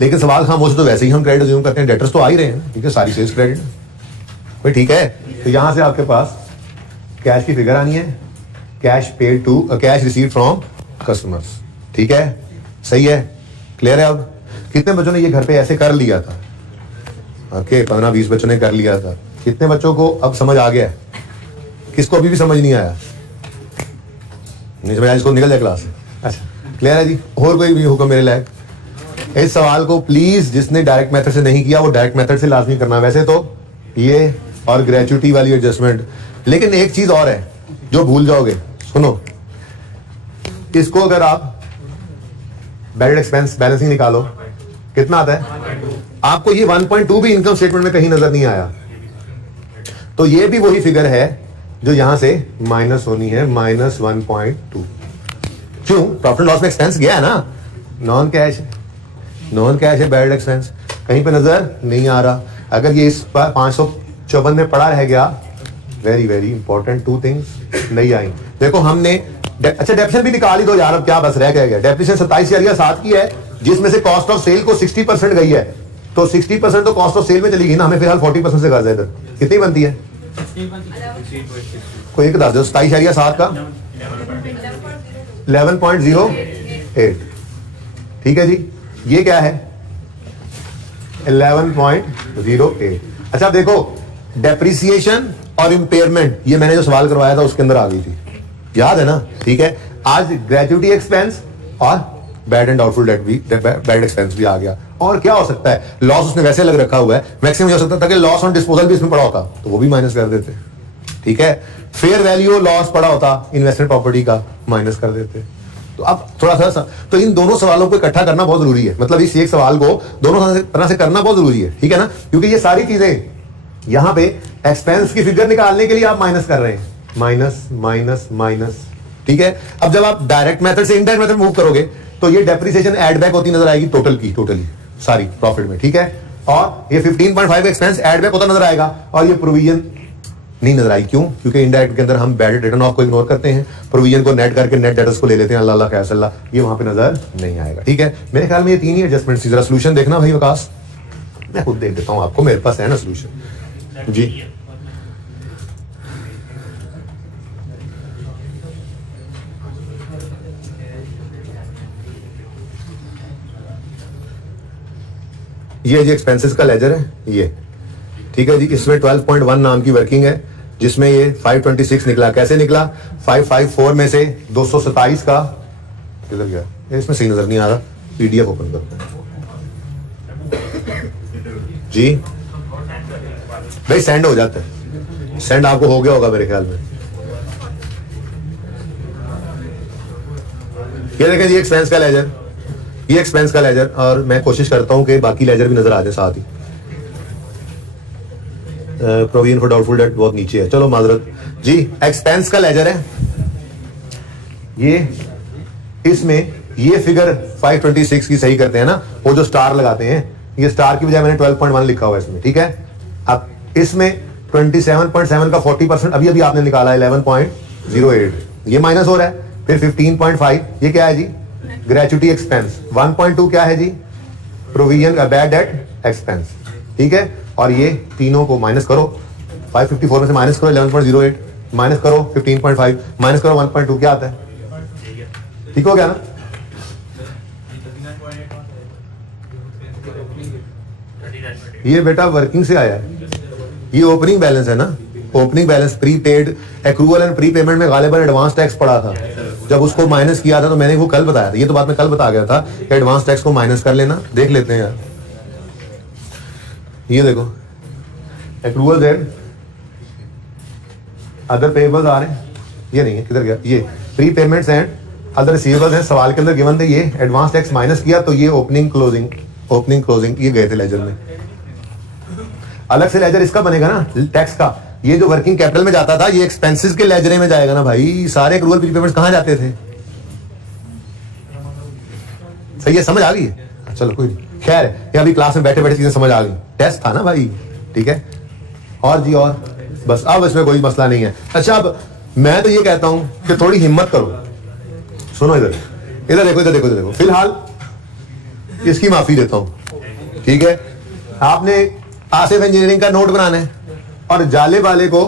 लेकिन सवाल खामोश तो वैसे ही हम क्रेडिट अज्यूम करते हैं, डेटर्स तो आ ही रहे हैं, ठीक है, सारी सेल्स क्रेडिट भाई, ठीक है। तो यहां से आपके पास कैश की फिगर आनी है, cash paid to, cash receive from customers, ठीक है, सही है, क्लियर है। अब कितने बच्चों ने ये घर पे ऐसे कर लिया था? ओके 15-20 बच्चों ने कर लिया था। कितने बच्चों को अब समझ आ गया है? किसको अभी भी समझ नहीं आया? नहीं समझ आया, इसको निकल जाए क्लास से। अच्छा क्लियर है जी, और कोई भी हुक्म मेरे लायक? इस सवाल को प्लीज जिसने डायरेक्ट मेथड से नहीं किया वो डायरेक्ट मेथड से लाजमी करना। वैसे तो ये और ग्रेचुइटी वाली एडजस्टमेंट, लेकिन एक चीज और है जो भूल जाओगे, सुनो। इसको अगर आप बैलेंस एक्सपेंस बैलेंसिंग निकालो कितना आता है? आपको ये 1.2 भी इनकम स्टेटमेंट में कहीं नजर नहीं आया, तो ये भी वही फिगर है जो यहां से माइनस होनी है, -1.2। क्यों? प्रॉफिट लॉस में एक्सपेंस गया है ना, नॉन कैश है, नॉन कैश है, बैड एक्सपेंस कहीं पे नजर नहीं आ रहा। अगर ये इस 554 में पड़ा रह गया, वेरी वेरी इंपॉर्टेंट 2 थिंग्स नहीं आई। देखो हमने अच्छा डेप्रिसिएशन भी निकाल ही दो यार, अब क्या बस रह गया? डेप्रिसिएशन 27,7 की है, जिसमें से कॉस्ट ऑफ सेल को 60% गई है, तो 60% तो कॉस्ट ऑफ सेल में चली गई ना, हमें फिलहाल 40% से कर्ज है। इधर कितनी बनती है? कोई एक दस दो, 27,7 का 11.08, ठीक है जी। ये क्या है? 11.08। अच्छा देखो डेप्रिसिएशन और इंपेयरमेंट, ये मैंने जो सवाल करवाया था उसके अंदर आ गई थी, याद है ना, ठीक है। आज ग्रेचुइटी एक्सपेंस और बैड एंड डाउटफुल डेट भी, बैड एक्सपेंस भी आ गया। और क्या हो सकता है? लॉस उसने वैसे अलग रखा हुआ है, मैक्सिमम हो सकता था कि लॉस ऑन डिस्पोजल भी इसमें पड़ा होता, तो वो भी माइनस कर देते, ठीक है। फेयर वैल्यू लॉस पड़ा होता इन्वेस्टमेंट प्रॉपर्टी का, माइनस कर देते। तो अब थोड़ा सा तो इन दोनों सवालों को इकट्ठा करना बहुत जरूरी है, मतलब इस एक सवाल को दोनों तरह से करना बहुत जरूरी है, ठीक है ना, क्योंकि ये सारी चीजें यहां पे एक्सपेंस की फिगर निकालने के लिए आप माइनस कर रहे हैं, माइनस माइनस माइनस, ठीक है। अब जब आप डायरेक्ट मेथड से इनडायरेक्ट मेथड मूव करोगे तो ये डेप्रिसिएशन ऐड बैक होती नजर आएगी टोटल की, टोटली सारी प्रॉफिट में, ठीक है। और ये 15.5 एक्सपेंस ऐड बैक होता नजर आएगा, और ये प्रोविजन नहीं नजर आई। क्यों? क्योंकि इनडायरेक्ट के अंदर हम बैड रिटर्न ऑफ को इग्नोर करते हैं, प्रोविजन को नेट करके नेट डेटर्स को ले लेते हैं, अल्लाह खैर अल्लाह, ये वहां पे नजर नहीं आएगा, ठीक है। मेरे ख्याल में ये 3 ही एडजस्टमेंट। जरा सोल्यूशन देखना भाई विकास, मैं खुद देख देता हूं आपको, मेरे पास है ना सोल्यूशन जी। ये जी एक्सपेंसेस का लेजर है ये, ठीक है जी। इसमें 12.1 नाम की वर्किंग है, जिसमें ये 526 निकला। कैसे निकला? 554 में से 227 का किधर गया? इसमें सही नजर नहीं आ रहा, पीडीएफ ओपन करते हैं जी भाई, सेंड हो जाता है, सेंड आपको हो गया होगा मेरे ख्याल में। ये देखें जी एक्सपेंस का लेजर, ये एक्सपेंस का लेजर, और मैं कोशिश करता हूं कि बाकी लेजर भी नजर आ जाए साथ ही। प्रोविजन फॉर डाउटफुल डेट बहुत नीचे है, चलो माजरत जी। एक्सपेंस का लेजर है ये, इसमें ये फिगर 526 की सही करते हैं ना, वो जो स्टार लगाते हैं, ये स्टार की बजाय मैंने 12.1 लिखा हुआ है इसमें, ठीक है। अब इसमें 27.7 का 40% अभी अभी आपने निकाला 11.08, ये माइनस हो रहा है। फिर 15.5 ये क्या है जी? Gratuity expense. 1.2 क्या है जी? प्रोविजन का बैड डेट एक्सपेंस, ठीक है। और ये तीनों को माइनस करो, 554 में से माइनस करो 11.08, माइनस करो 15.5, माइनस करो 1.2, क्या आता है? ठीक हो गया ना? ये बेटा वर्किंग से आया है, ये ओपनिंग बैलेंस है ना। Opening balance pre paid accrual and pre payment में गालिबन एडवांस टैक्स पड़ा था। जब उसको माइनस किया था तो मैंने वो कल बताया था, ये तो बात मैं कल बता गया था कि एडवांस टैक्स को माइनस कर लेना। देख लेते हैं यार, ये देखो एक्रूवल देन अदर पेबल्स आ रहे हैं, ये नहीं है, किधर गया? ये pre payments and other receivables हैं, सवाल के अंदर गिवन थे। ये एडवांस टैक्स माइनस किया तो ये ओपनिंग क्लोजिंग ये गए थे लेजर में। अलग से लेजर इसका बनेगा ना टैक्स का। ये जो वर्किंग कैपिटल में जाता था ये एक्सपेंसेस के लेजर में जाएगा ना भाई। सारे एक्रूवल प्री पेमेंट्स कहां जाते थे? सही है, समझ आ गई है? चलो कोई नहीं, खैर ये अभी क्लास में बैठे बैठे चीजें समझ आ गई, टेस्ट था ना भाई, ठीक है। और जी और बस, अब इसमें कोई मसला नहीं है। अच्छा अब मैं तो ये कहता हूं कि थोड़ी हिम्मत करो। सुनो इधर इधर देखो, इधर देखो, इधर देखो। फिलहाल इसकी माफी देता हूं, ठीक है। आपने आसिफ इंजीनियरिंग का नोट बनाना है और जाले वाले को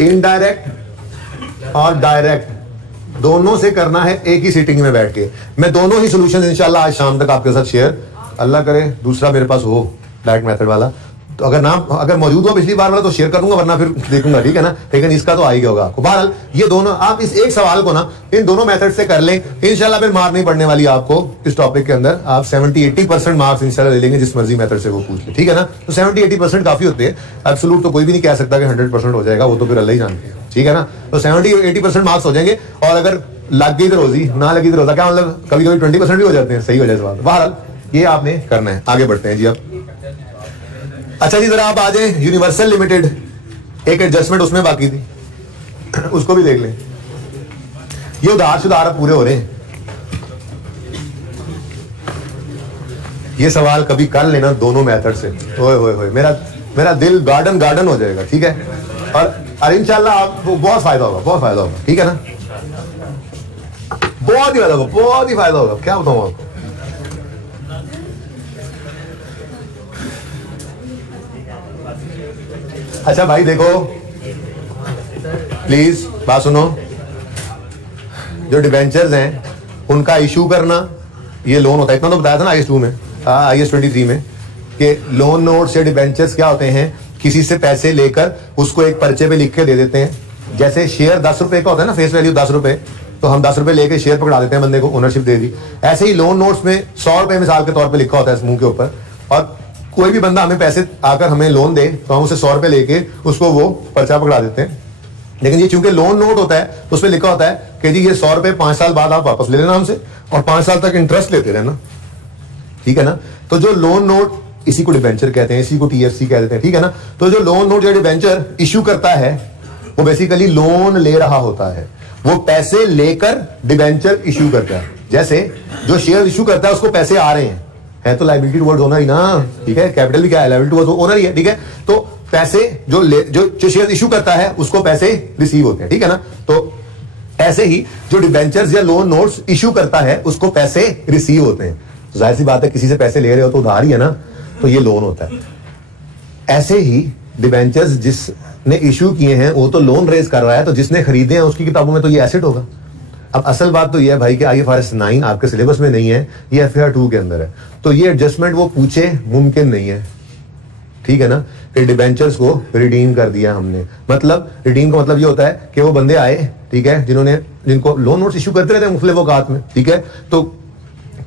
इनडायरेक्ट और डायरेक्ट दोनों से करना है एक ही सीटिंग में बैठ के। मैं दोनों ही सॉल्यूशन इंशाल्लाह आज शाम तक आपके साथ शेयर, अल्लाह करे दूसरा मेरे पास हो डायरेक्ट मेथड वाला, तो अगर मौजूद हो पिछली बार वाला तो शेयर कर दूंगा, वरना फिर देखूंगा, ठीक है ना। लेकिन इसका तो आ ही गया होगा आपको। बहरहाल ये दोनों आप इस एक सवाल को ना इन दोनों मेथड से कर लें, इंशाल्लाह फिर मार्क नहीं पड़ने वाली आपको इस टॉपिक के अंदर। आप 70-80% मार्क्स इंशाल्लाह ले लेंगे जिस मर्जी मेथड से वो पूछ ले, ठीक है ना। तो 70-80% काफी होते हैं, एब्सोल्यूट तो कोई भी नहीं कह सकता कि 100% हो जाएगा, वो तो फिर अल्लाह ही जानते हैं, ठीक है ना। तो 70-80% मार्क्स हो जाएंगे। और अगर लग गई तो रोजी, ना लगी तो रोजा, क्या मतलब कभी कभी 20% भी हो जाते हैं, सही हो जाए सवाल। बहरहाल ये आपने करना है। आगे बढ़ते हैं जी अब। अच्छा जी, जरा आप आ जाए यूनिवर्सल लिमिटेड, एक एडजस्टमेंट उसमें बाकी थी, उसको भी देख लें। ये उधार सुधार पूरे हो रहे हैं। ये सवाल कभी कर लेना दोनों मेथड से, ओए मेरा दिल गार्डन हो जाएगा, ठीक है। और इंशाल्लाह आपको बहुत फायदा होगा, ठीक है ना। बहुत ही फायदा होगा, क्या बताऊं आपको। अच्छा भाई देखो, प्लीज बात सुनो। जो डिबेंचर्स हैं उनका इशू करना, ये लोन होता है, इतना तो बताया था ना IS 2 में, IS 23 में, कि लोन नोट्स या डिबेंचर्स क्या होते हैं, किसी से पैसे लेकर उसको एक पर्चे पे लिख के दे देते हैं। जैसे शेयर 10 रुपए का होता है ना, फेस वैल्यू 10 रुपए, तो हम 10 रुपए लेके शेयर पकड़ा देते हैं, बंदे को ओनरशिप दे दी। ऐसे ही लोन नोट्स में 100 रुपए मिसाल के तौर पे लिखा होता है समूह के ऊपर, और कोई भी बंदा हमें पैसे आकर हमें लोन दे तो हम उसे 100 रुपए लेके उसको वो पर्चा पकड़ा देते हैं। लेकिन ये चूंकि लोन नोट होता है तो उसमें लिखा होता है कि जी ये 100 रुपए 5 साल बाद आप वापस ले लेना हमसे, और 5 साल तक इंटरेस्ट लेते रहना, ठीक है ना। तो जो लोन नोट, इसी को डिबेंचर कहते हैं, इसी को TFC कह देते हैं, ठीक है ना। तो जो लोन नोट या डिबेंचर इशू करता है वो बेसिकली लोन ले रहा होता है, वो पैसे लेकर डिबेंचर इशू करता है। जैसे जो शेयर इशू करता है उसको पैसे आ रहे हैं, है तो लायबिलिटी टुवर्ड्स ओनर ही ना, ठीक है। कैपिटल भी क्या है, लायबिलिटी टुवर्ड्स ओनर ही है, ठीक है। तो पैसे जो शेयर इशू करता है उसको पैसे रिसीव होते हैं, ठीक है ना। तो ऐसे ही जो डिबेंचर्स या लोन नोट्स इशू करता है उसको पैसे रिसीव होते हैं। तो जाहिर सी बात है, किसी से पैसे ले रहे हो तो उधार ही है ना, तो ये लोन होता है। ऐसे ही डिबेंचर्स जिसने इशू किए हैं वो तो लोन रेज कर रहा है, तो जिसने खरीदे हैं उसकी किताबों में तो ये एसेट होगा। अब असल बात तो ये है भाई कि IFRS 9 आपके सिलेबस में नहीं है, ये FAR 2 के अंदर है, तो ये एडजस्टमेंट वो पूछे मुमकिन नहीं है, ठीक है ना। कि डिबेंचर्स को रिडीम कर दिया हमने, मतलब रिडीम का मतलब ये होता है कि वो बंदे आए, ठीक है, जिनको लोन नोट्स इशू करते रहते हैं मुख्तलिफ औकात में, ठीक है। तो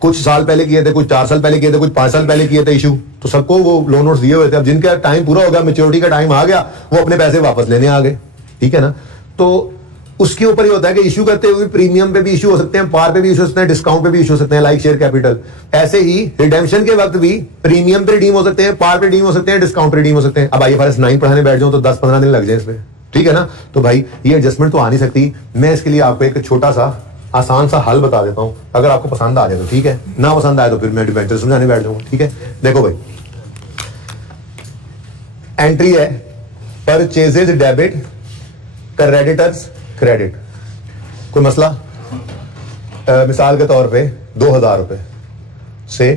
कुछ साल पहले किए थे, कुछ 4 साल पहले किए थे, कुछ 5 साल पहले किए थे इशू, तो सबको वो लोन नोट्स दिए हुए थे। अब जिनका टाइम पूरा हो गया, मेच्योरिटी का टाइम आ गया, वो अपने पैसे वापस लेने आ गए, ठीक है ना। तो उसके ऊपर ही होता है कि इशू करते हुए प्रीमियम पे भी इशू हो सकते हैं, पार पे भी इशू हो सकते हैं, डिस्काउंट पे भी इशू हो सकते हैं, लाइक शेयर कैपिटल। ऐसे ही रिडेम्पशन के वक्त भी प्रीमियम पे रिडीम हो सकते हैं, पार पे रिडीम हो सकते हैं, डिस्काउंट पे रिडीम हो सकते हैं। अब IFRS 9 पढ़ाने बैठ जाऊं तो 10-15 दिन लग जाए इसमें, ठीक है ना। तो भाई ये एडजस्टमेंट तो आ नहीं सकती। मैं इसके लिए आपको एक छोटा सा आसान सा हल बता देता हूं, अगर आपको पसंद आ जाए तो ठीक है, ना पसंद आए तो फिर मैं डिबेंचर समझाने बैठ जाऊंगा, ठीक है। देखो भाई, एंट्री है परचेजेज डेबिट, क्रेडिटर्स क्रेडिट। कोई मसला, मिसाल के तौर पे 2000 रुपए से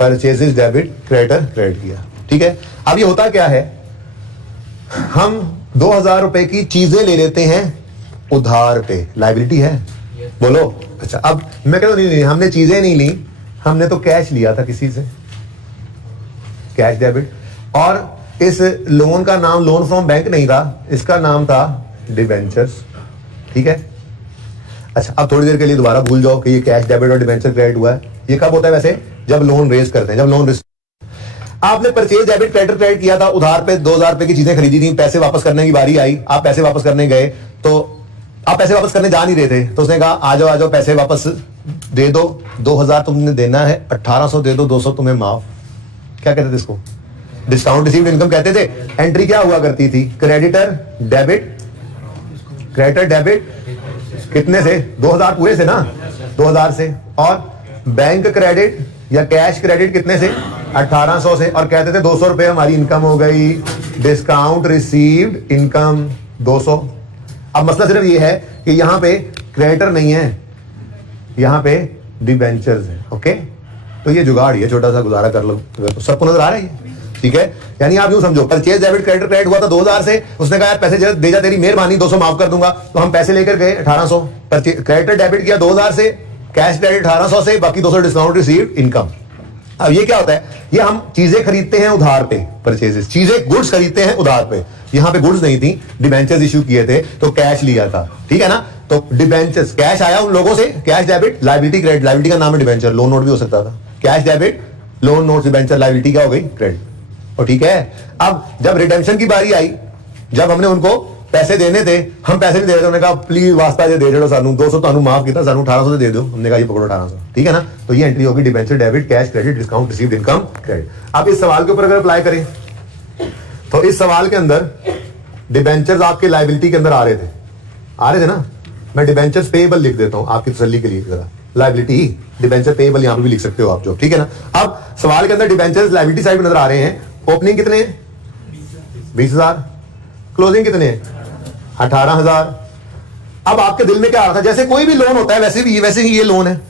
परचेजेज डेबिट, क्रेडिटर क्रेडिट किया, ठीक है। अब ये होता क्या है हम 2000 रुपए की चीजें ले लेते हैं उधार पे, लाइबिलिटी है? बोलो। अच्छा, अब मैं कहता हूं नहीं, हमने चीजें नहीं ली, हमने तो कैश लिया था किसी से, कैश डेबिट। और इस लोन का नाम लोन फ्रॉम बैंक नहीं था, इसका नाम था डिबेंचर्स, ठीक है? अच्छा, अब थोड़ी देर के लिए दोबारा भूल जाओ कि ये कैश डेबिट और डिबेंचर क्रेडिट हुआ है। ये कब होता है वैसे? जब लोन रेज करते हैं, जब लोन आपने परचेज डेबिट क्रेडिट क्रेडिट किया था, उधार पे 2000 रुपए की चीजें खरीदी थी, पैसे वापस करने की बारी आई, आप पैसे वापस करने गए, तो आप पैसे वापस करने जा नहीं रहे थे, तो उसने कहा आ जाओ पैसे वापस दे दो, 2000 तुमने देना है, 1800 दे दो, 200 तुम्हें माफ। क्या कहते थे इसको? डिस्काउंट रिसीव्ड इनकम कहते थे। एंट्री क्या हुआ करती थी? क्रेडिटर डेबिट कितने से? 2000 पूरे से ना, 2000 से। और बैंक क्रेडिट या कैश क्रेडिट कितने से? 1800 से। और कहते थे 200 रुपए हमारी इनकम हो गई, डिस्काउंट रिसीव्ड इनकम 200। अब मसला सिर्फ ये है कि यहां पे क्रेडिटर नहीं है, यहां पे डिबेंचर्स है। ओके, तो ये जुगाड़, ये छोटा सा गुजारा कर लो, सबको नजर आ रहा है? ठीक है, यानी आप यूं समझो, परचेज डेबिट क्रेडिट क्रेडिट हुआ था 2000 से, उसने कहा यार पैसे दे जा, तेरी मेहरबानी, 200 माफ कर दूंगा, तो हम पैसे लेकर गए 1800। क्रेडिट डेबिट किया 2000 से, कैश क्रेडिट 1800 से, बाकी 200 डिस्काउंट रिसीव्ड इनकम। अब ये क्या होता है? ये हम चीजें खरीदते हैं उधार पे, परचेजेस, चीजें गुड्स खरीदते हैं उधार पे। यहां पे गुड्स नहीं थी, डिबेंचर्स इशू किए थे, तो कैश लिया था, ठीक है ना? तो डिबेंचर्स, कैश आया उन लोगों से, cash debit, liability credit, liability का नाम है डिबेंचर, लोन नोट भी हो सकता था। Cash debit, loan note, debenture, liability क्या हो गई? क्रेडिट। और ठीक है, अब जब रिडेम्पशन की बारी आई, जब हमने उनको पैसे देने थे, हम पैसे नहीं दे रहे थे, उन्होंने कहा प्लीज वास्ता जे दे दो सानू, 200 तो माफ किया, सानू 1800 से दे दो। हमने कहा ये पकड़ो 1800, ठीक है ना? तो ये एंट्री होगी debenture debit, cash credit, discount received income credit. अब इस सवाल के ऊपर अगर अप्लाई करें तो इस सवाल के अंदर डिबेंचर्स आपके लायबिलिटी के अंदर आ रहे थे ना? मैं डिबेंचर्स पेएबल लिख देता हूं आपकी तसल्ली के लिए, जरा लायबिलिटी डिबेंचर पेएबल यहां पे भी लिख सकते हो आप, जो ठीक है ना? अब सवाल के अंदर डिबेंचर्स लायबिलिटी साइड में नजर आ रहे हैं। ओपनिंग कितने हैं? 20000। क्लोजिंग कितने हैं? 18000। अब आपके दिल में क्या आ रहा था? जैसे कोई भी लोन होता है वैसे ही ये लोन है,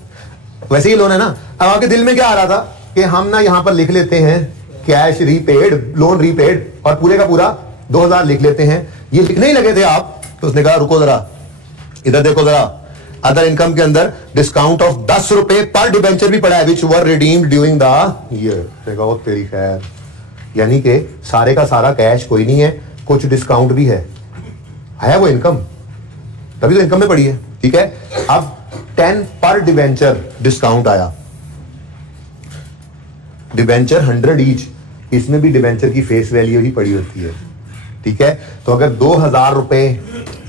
वैसे ही लोन है ना? अब आपके दिल में क्या आ रहा था कि हम ना यहां पर लिख लेते हैं कैश रीपेड, लोन रीपेड, और पूरे का पूरा 2000 लिख लेते हैं। ये लिखने ही लगे थे आप, तो उसने कहा रुको जरा, इधर देखो जरा, अदर इनकम के अंदर डिस्काउंट ऑफ 10 रुपए पर डिबेंचर भी पड़ा है, विच वर रिडीम्ड ड्यूरिंग द ईयर। देखा वो तेरी खैर, यानी कि सारे का सारा कैश कोई नहीं है, कुछ डिस्काउंट भी है वो इनकम, तभी तो इनकम में पड़ी है, ठीक है? अब 10 पर डिबेंचर डिस्काउंट आया, डिबेंचर 100 ईच, इसमें भी डिबेंचर की फेस वैल्यू ही पड़ी होती है, ठीक है? तो अगर 2000 रुपए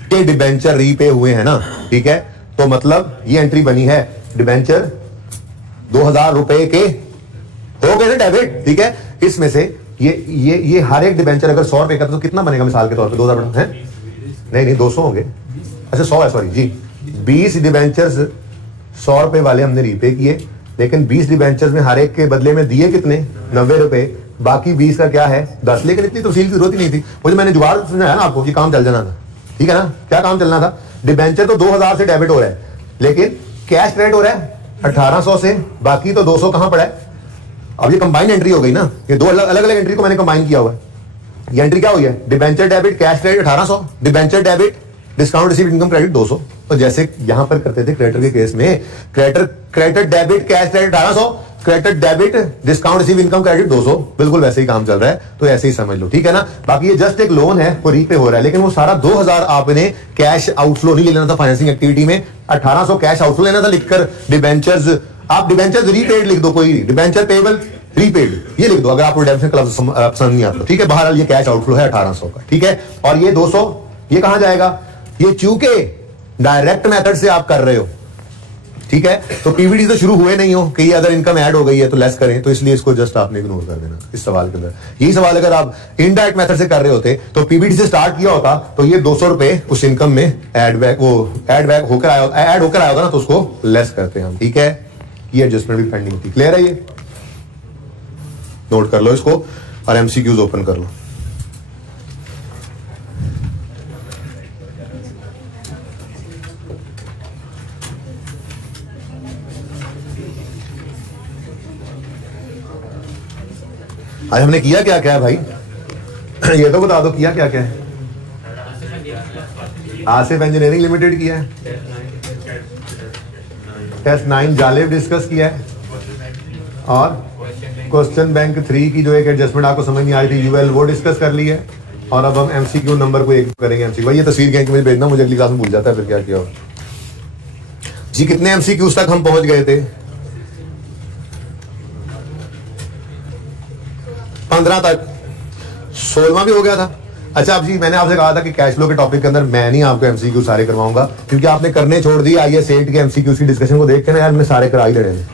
के डिबेंचर रीपे हुए हैं ना, ठीक है, तो मतलब ये एंट्री बनी है, डिबेंचर 2000 रुपए के हो गए ना डेबिट, ठीक है? इसमें से ये हर एक डिबेंचर अगर 100 रुपए का, तो कितना बनेगा मिसाल के तौर पे? 2000 है? नहीं 200 होंगे, अच्छा 100 है, सॉरी जी। 20 डिबेंचर्स 100 रुपए वाले हमने रीपे किए, लेकिन 20 डिबेंचर्स में हर एक के बदले में दिए कितने? 90 रुपए, बाकी 20 का क्या है? 10। लेकिन इतनी तफसील की जरूरत ही नहीं थी, वो जो मैंने जुगाड़ समझाया ना आपको, ये काम चल जाना था, ठीक है ना? क्या काम चलना था? डिबेंचर तो 2000 से डेबिट हो रहा है, लेकिन कैश क्रेडिट हो रहा है 1800 से, बाकी तो 200 कहां पड़ा है? अब ये कंबाइन एंट्री हो गई ना, ये दो अलग अलग एंट्री को मैंने कंबाइन किया हुआ है। ये एंट्री क्या हुई है? Debenture debit cash credit 1800, debenture debit discount received income credit 200। तो जैसे यहां पर करते थे क्रेडिटर के केस में, creditor debit cash credit 1800, creditor debit discount receive income credit 200, बिल्कुल वैसे ही काम चल रहा है, तो ऐसे ही समझ लो, ठीक है ना? बाकी ये जस्ट एक लोन है, वो रीपे हो रहा है, लेकिन वो सारा 2000 आपने कैश आउटफ्लो नहीं लेना था फाइनेंसिंग एक्टिविटी में, 1800 कैश आउटफ्लो लेना था लिखकर डिबेंचर्स। आप डिबेंचर्स रीपेड लिख दो, कोई डिबेंचर पेबल रीपेड ये लिख दो, अगर आपको रिडेम्पशन क्लब पसंद नहीं आता, ठीक है? बहरहाल ये कैश आउटफ्लो है 1800 का, ठीक है? और ये 200 ये कहां जाएगा? ये चूंकि डायरेक्ट मेथड से आप कर रहे हो, ठीक है, तो पीवीडी तो शुरू हुए नहीं हो कि ये अदर इनकम ऐड हो गई है तो लेस करें, तो इसलिए इसको जस्ट आपने इग्नोर कर देना इस सवाल के अंदर। यही सवाल अगर आप इनडायरेक्ट मेथड से कर रहे होते तो पीवीडी से स्टार्ट किया होता, तो ये 200 रुपए उस इनकम में ऐड बैक होकर आया होगा ना, तो उसको लेस करते हैं हम, ठीक है? ये एडजस्टमेंट भी पेंडिंग थी। क्लियर है? ये नोट कर लो इसको और एमसीक्यूज ओपन कर लो। आज हमने किया क्या क्या भाई? ये तो बता दो किया क्या क्या है। आसिफ इंजीनियरिंग लिमिटेड किया है, टेस्ट 9 जालिब डिस्कस किया है, और क्वेश्चन बैंक 3 की जो एक एडजस्टमेंट आपको समझ नहीं आई थी यूएल वो डिस्कस कर ली है। और अब हम एमसीक्यू नंबर को एक करेंगे। एमसीक्यू भाई ये तस्वीर कहीं मुझे भेजना, मुझे अगली क्लास में भूल जाता है फिर क्या किया जी। कितने एमसीक्यूज तक हम पहुंच गए थे? 15 तक, 16वां भी हो गया था। अच्छा अब जी मैंने आपसे कहा था कि कैश फ्लो के टॉपिक के अंदर मैं नहीं आपको एमसीक्यू सारे करवाऊंगा, क्योंकि आपने करने छोड़ दिए आईएएस 8 के एमसीक्यूज की डिस्कशन को देख के ना यार मैं सारे करा ही देने हैं,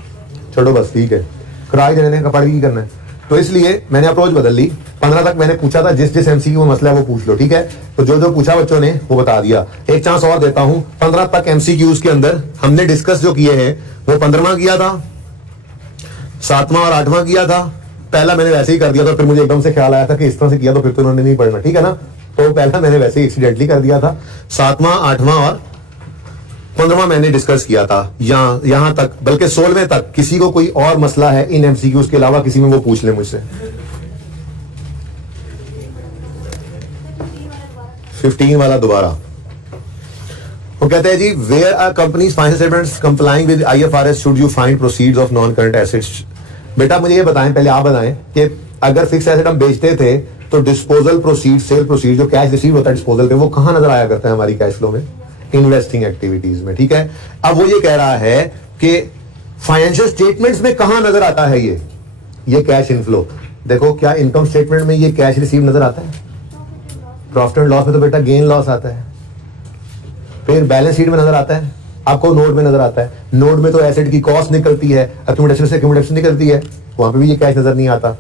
छोड़ो बस ठीक है करा ही देने का, पढ़ ही करना है। तो इसलिए मैंने अप्रोच बदल ली। 15 तक मैंने पूछा था जिस एमसीक्यू में मसला है वो पूछ लो, ठीक है। तो जो पूछा बच्चों ने वो बता दिया। एक चांस और देता हूं, 15 तक एमसीक्यूज के अंदर हमने डिस्कस जो किए हैं वो 15वां किया था, 7वां और 8वां किया था। पहला मैंने वैसे ही कर दिया था, फिर मुझे एकदम से ख्याल आया था कि इस तरह से किया तो फिर तो उन्होंने नहीं पढ़ना, ठीक है ना। तो पहला मैंने वैसे ही एक्सीडेंटली कर दिया था। 7वां 8वां और 15वां मैंने डिस्कस किया था यहां तक, बल्कि 16वें तक। किसी को कोई और मसला है इन एमसीक्यूज के अलावा किसी में, वो पूछ ले मुझसे। 15 वाला दोबारा वो कहते हैं जी where are companies financial statements complying with IFRS should you find proceeds of non current assets. बेटा मुझे ये बताएं, पहले आप बताएं कि अगर फिक्स एसेट हम बेचते थे तो डिस्पोजल प्रोसीड, सेल प्रोसीड, जो कैश रिसीव होता है डिस्पोजल पे, वो कहां नजर आया करता है हमारी कैश फ्लो में? इन्वेस्टिंग एक्टिविटीज में, ठीक है। अब वो ये कह रहा है कि फाइनेंशियल स्टेटमेंट्स में कहां नजर आता है ये कैश इनफ्लो। देखो क्या इनकम स्टेटमेंट में ये कैश रिसीव नजर आता है? प्रॉफिट एंड लॉस में तो बेटा गेन लॉस आता है। फिर बैलेंस शीट में नजर आता है, आपको नोट में नजर आता है। नोट में तो एसेट की कॉस्ट निकलती है, अक्यूमुलेशन से अक्यूमुलेशन निकलती है, वहां पे भी ये कैश नजर नहीं आता।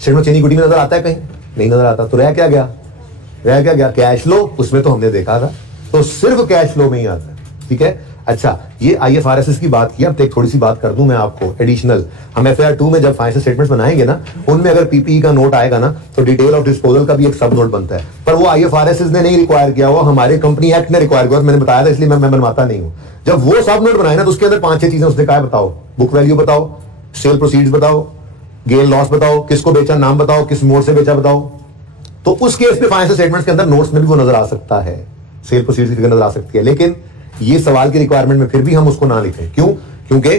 स्टेटमेंट चेंज इक्विटी में नजर आता है कहीं? नहीं नजर आता। तो रह क्या गया? Cash flow. उसमें तो हमने देखा था, तो सिर्फ कैश फ्लो में ही आता है, ठीक है। अच्छा ये आईएफआरएस की बात की, अब एक थोड़ी सी बात कर दूं मैं आपको एडिशनल। हम एफआईआर 2 में जब फाइनेंशियल स्टेटमेंट्स बनाएंगे ना, उनमें अगर पीपीई का नोट आएगा ना तो डिटेल ऑफ डिस्पोजल का भी एक सब नोट बनता है, पर वो आईएफआरएस ने नहीं रिक्वायर किया, वो हमारे कंपनी एक्ट ने रिक्वायर किया। मैंने बताया था इसलिए मैं बनवाता नहीं हूं। जब वो सब नोट बनाए ना तो उसके अंदर 5-6 चीजें उसने कहा, बताओ बुक वैल्यू बताओ, सेल प्रोसीड्स बताओ, गेन लॉस बताओ, किसको बेचा नाम बताओ, किस मोड से बेचा बताओ। तो उस केस में फाइनेंशियल स्टेटमेंट्स के अंदर नोट्स में भी वो नजर आ सकता है, सेल प्रोसीड्स की फिगर नजर आ सकती है। लेकिन ये सवाल की रिक्वायरमेंट में फिर भी हम उसको ना लिखें, क्यों? क्योंकि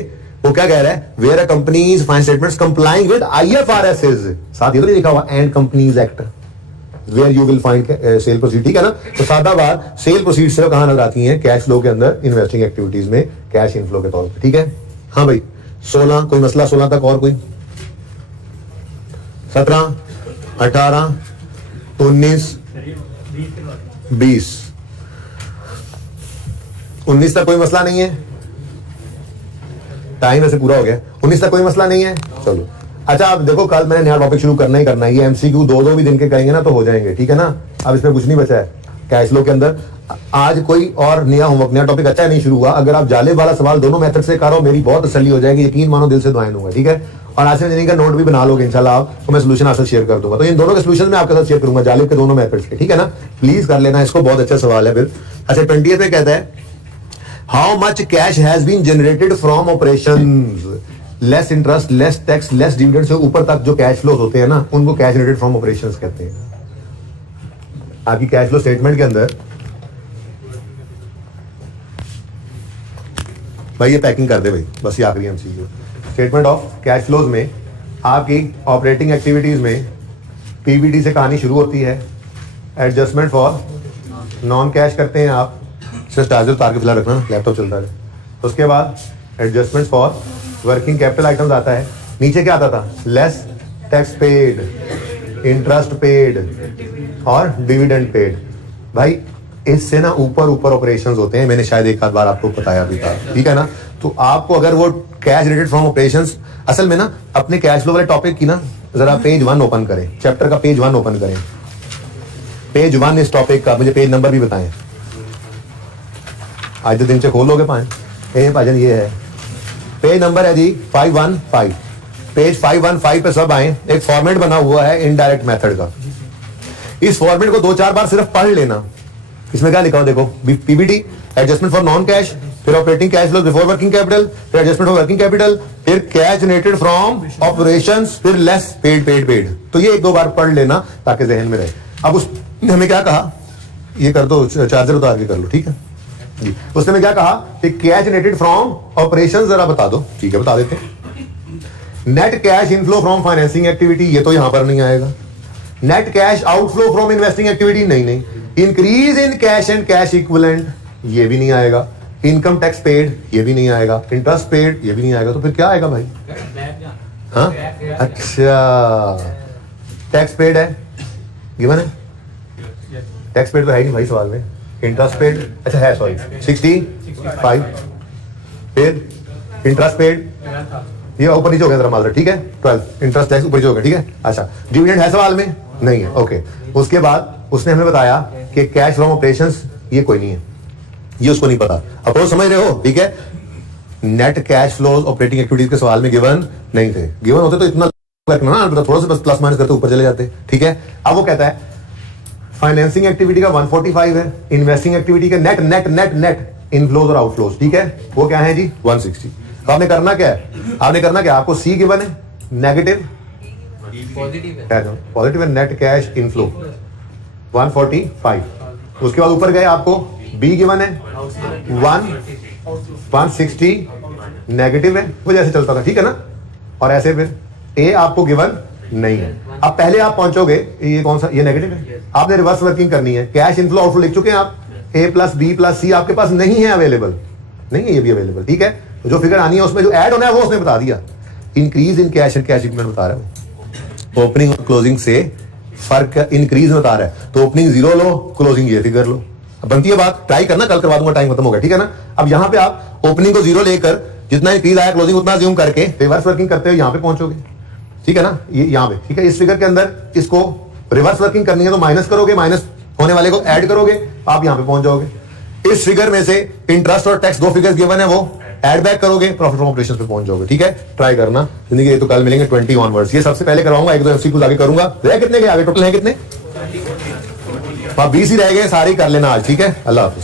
वो क्या कह रहा है, where a company's financial statements complying with IFRS, साथ ये तो नहीं लिखा हुआ and companies act, where you will find sale proceed, ठीक है ना। तो सादा बात, सेल प्रोसीड सिर्फ कहां नजर आती हैं? कैश फ्लो के अंदर, इन्वेस्टिंग एक्टिविटीज में, कैश इनफ्लो के तौर पर, ठीक है। हाँ भाई 16 कोई मसला? 16 तक और कोई? 17 18 19 20 19 तक कोई मसला नहीं है? टाइम ऐसे पूरा हो गया। 19 तक कोई मसला नहीं है, चलो। अच्छा अब देखो कल मैंने नया टॉपिक शुरू करना ही करना है। ये एमसीक्यू 2-2 भी दिन के करेंगे ना तो हो जाएंगे, ठीक है ना। अब इसमें कुछ नहीं बचा है कैश फ्लो के अंदर। आज कोई और नया होमवर्क, नया टॉपिक अच्छा नहीं शुरू हुआ। अगर आप जालिब वाला सवाल दोनों मेथड से करो, मेरी बहुत तसल्ली हो जाएगी, यकीन मानो दिल से दुआएं दूंगा, ठीक है। और आज से का नोट भी बना लोगे इंशाल्लाह आप, तो मैं सोल्यूशन आपसे शेयर कर दूंगा। तो इन दोनों के सोल्यूशन मैं आपके साथ शेयर करूंगा, जालिब के दोनों मेथड्स के, ठीक है ना। प्लीज कर लेना इसको, बहुत अच्छा सवाल है फिर। अच्छा 20 पे कहता है how much cash has been generated from operations, less interest, less tax, less dividend से ऊपर तक जो कैश फ्लो होते हैं ना, उनको कैश जनरेटेड फ्रॉम ऑपरेशंस कहते हैं। आपकी कैश फ्लो स्टेटमेंट के अंदर भाई ये पैकिंग कर दे भाई, बस ये आखिरी MCQ. Statement of cash flows में आपकी ऑपरेटिंग एक्टिविटीज में पीबीटी से कहानी शुरू होती है। एडजस्टमेंट फॉर नॉन कैश करते हैं आप, सिर्फ चार्जर उतार के फिलहाल रखना, लैपटॉप चलता है। उसके बाद adjustment for working capital items आता है। नीचे क्या आता था? Less tax paid, interest paid और डिविडेंड पेड। भाई इससे ना ऊपर ऑपरेशंस होते हैं, मैंने शायद एक आध बार आपको बताया भी था, ठीक है ना। तो आपको अगर वो कैश रिलेटेड फ्रॉम ऑपरेशंस, असल में ना अपने कैश फ्लो वाले टॉपिक की ना जरा पेज 1 ओपन करें, चैप्टर का पेज 1 ओपन करें, पेज 1 इस टॉपिक का। मुझे पेज नंबर भी बताएं, आज तो दिन से खोलोगे भाजन, ये है पेज नंबर है जी 515, पेज 515 पे सब आए। एक फॉर्मेट बना हुआ है इनडायरेक्ट मेथड का, इस फॉर्मेट को 2-4 बार सिर्फ पढ़ लेना। इसमें क्या लिखा हो देखो, PBT adjustment for non cash, फिर operating cash flow before working capital, फिर एडजस्टमेंट ऑफ वर्किंग कैपिटल, फिर कैश जनरेटेड फ्रॉम ऑपरेशंस, फिर लेस पेड। तो ये एक दो बार पढ़ लेना ताकि जहन में रहे। अब उसने हमें क्या कहा, ये कर दो, चार्जर उतार के कर लो, ठीक है जी। उसने हमें क्या कहा कि कैश जनरेटेड फ्रॉम ऑपरेशंस जरा बता दो, ठीक है बता देते हैं। Net cash inflow from financing activity, ये तो यहां पर नहीं आएगा। Net cash outflow from investing activity, नहीं। Increase in cash and cash equivalent, ये भी नहीं आएगा। इनकम टैक्स पेड, ये भी नहीं आएगा। इंटरेस्ट पेड, ये भी नहीं आएगा। तो फिर क्या आएगा भाई? हाँ अच्छा, टैक्स पेड है, गिवन है। टैक्स पेड तो है ही नहीं भाई सवाल में। इंटरेस्ट पेड, अच्छा है, सॉरी 65। फिर इंटरेस्ट पेड, ये ऊपर नीचे हो गया जरा माजरा, ठीक है 12। इंटरेस्ट टैक्स ऊपर नीचे हो गया, ठीक है। अच्छा, डिविडेंड है सवाल में? नहीं है, ओके। उसके बाद उसने हमें बताया कि कैश फ्रॉम ऑपरेशंस, ये कोई नहीं है, ये उसको नहीं पता। अप्रोच समझ रहे हो, ठीक है। Net cash flows operating activities के सवाल में गिवन नहीं थे। गिवन होते तो इतना रखना ना, थोड़ा सा बस प्लस माइनस करते ऊपर चले जाते, ठीक है। अब वो कहता है फाइनेंसिंग एक्टिविटी का 145 है, इन्वेस्टिंग एक्टिविटी का net net net net inflows और आउटफ्लोज, ठीक है, वो क्या है जी 160। तो आपने करना क्या है, आपने करना क्या, आपको सी गिवन है नेगेटिव पॉजिटिव है, नेट कैश इनफ्लो 145। उसके बाद ऊपर गए, आपको बी गिवन है 160 नेगेटिव है, वो जैसे चलता था, ठीक है ना। और ऐसे फिर ए आपको गिवन नहीं है। अब पहले आप पहुंचोगे, ये कौन सा, ये नेगेटिव है, आपने रिवर्स वर्किंग करनी है। कैश इनफ्लो आउटफ्लो लिख चुके हैं आप, ए प्लस बी प्लस सी आपके पास नहीं है अवेलेबल, नहीं है ये भी अवेलेबल, ठीक है। तो जो फिगर आनी है उसमें जो ऐड होना है वो उसने बता दिया। Increase in cash and cash equivalent बता रहा है, ओपनिंग और क्लोजिंग से फर्क इंक्रीज बता रहा है। तो ओपनिंग 0 लो, क्लोजिंग ये फिगर लो। अब बनती है बात, ट्राई करना, कल करवा दूंगा, टाइम खत्म हो गया, ठीक है ना। अब यहां पे आप ओपनिंग को 0 लेकर जितना इंक्रीज आया क्लोजिंग उतना ज्यूम करके रिवर्स वर्किंग करते हुए यहां पे पहुंचोगे, ठीक है ना। ये यहां पे, ठीक है। इस फिगर के अंदर इसको रिवर्स वर्किंग करनी है तो माइनस करोगे, माइनस होने वाले को ऐड करोगे, आप यहां पे पहुंच जाओगे। इस फिगर में से इंटरेस्ट और टैक्स दो फिगर्स गिवन है, वो ऐड बैक करोगे, प्रॉफिट फ्रॉम ऑपरेशंस पे पहुंच जाओगे, ठीक है। ट्राई करना जिंदगी, तो कल मिलेंगे 20 ऑनवर्ड्स। ये सबसे पहले करवाऊंगा, एक दो एमसीक्यूज आगे करूंगा। रह कितने के आगे, टोटल है कितने? 20 ही रह गए, सारे कर लेना आज, ठीक है। अल्लाह हाफिज।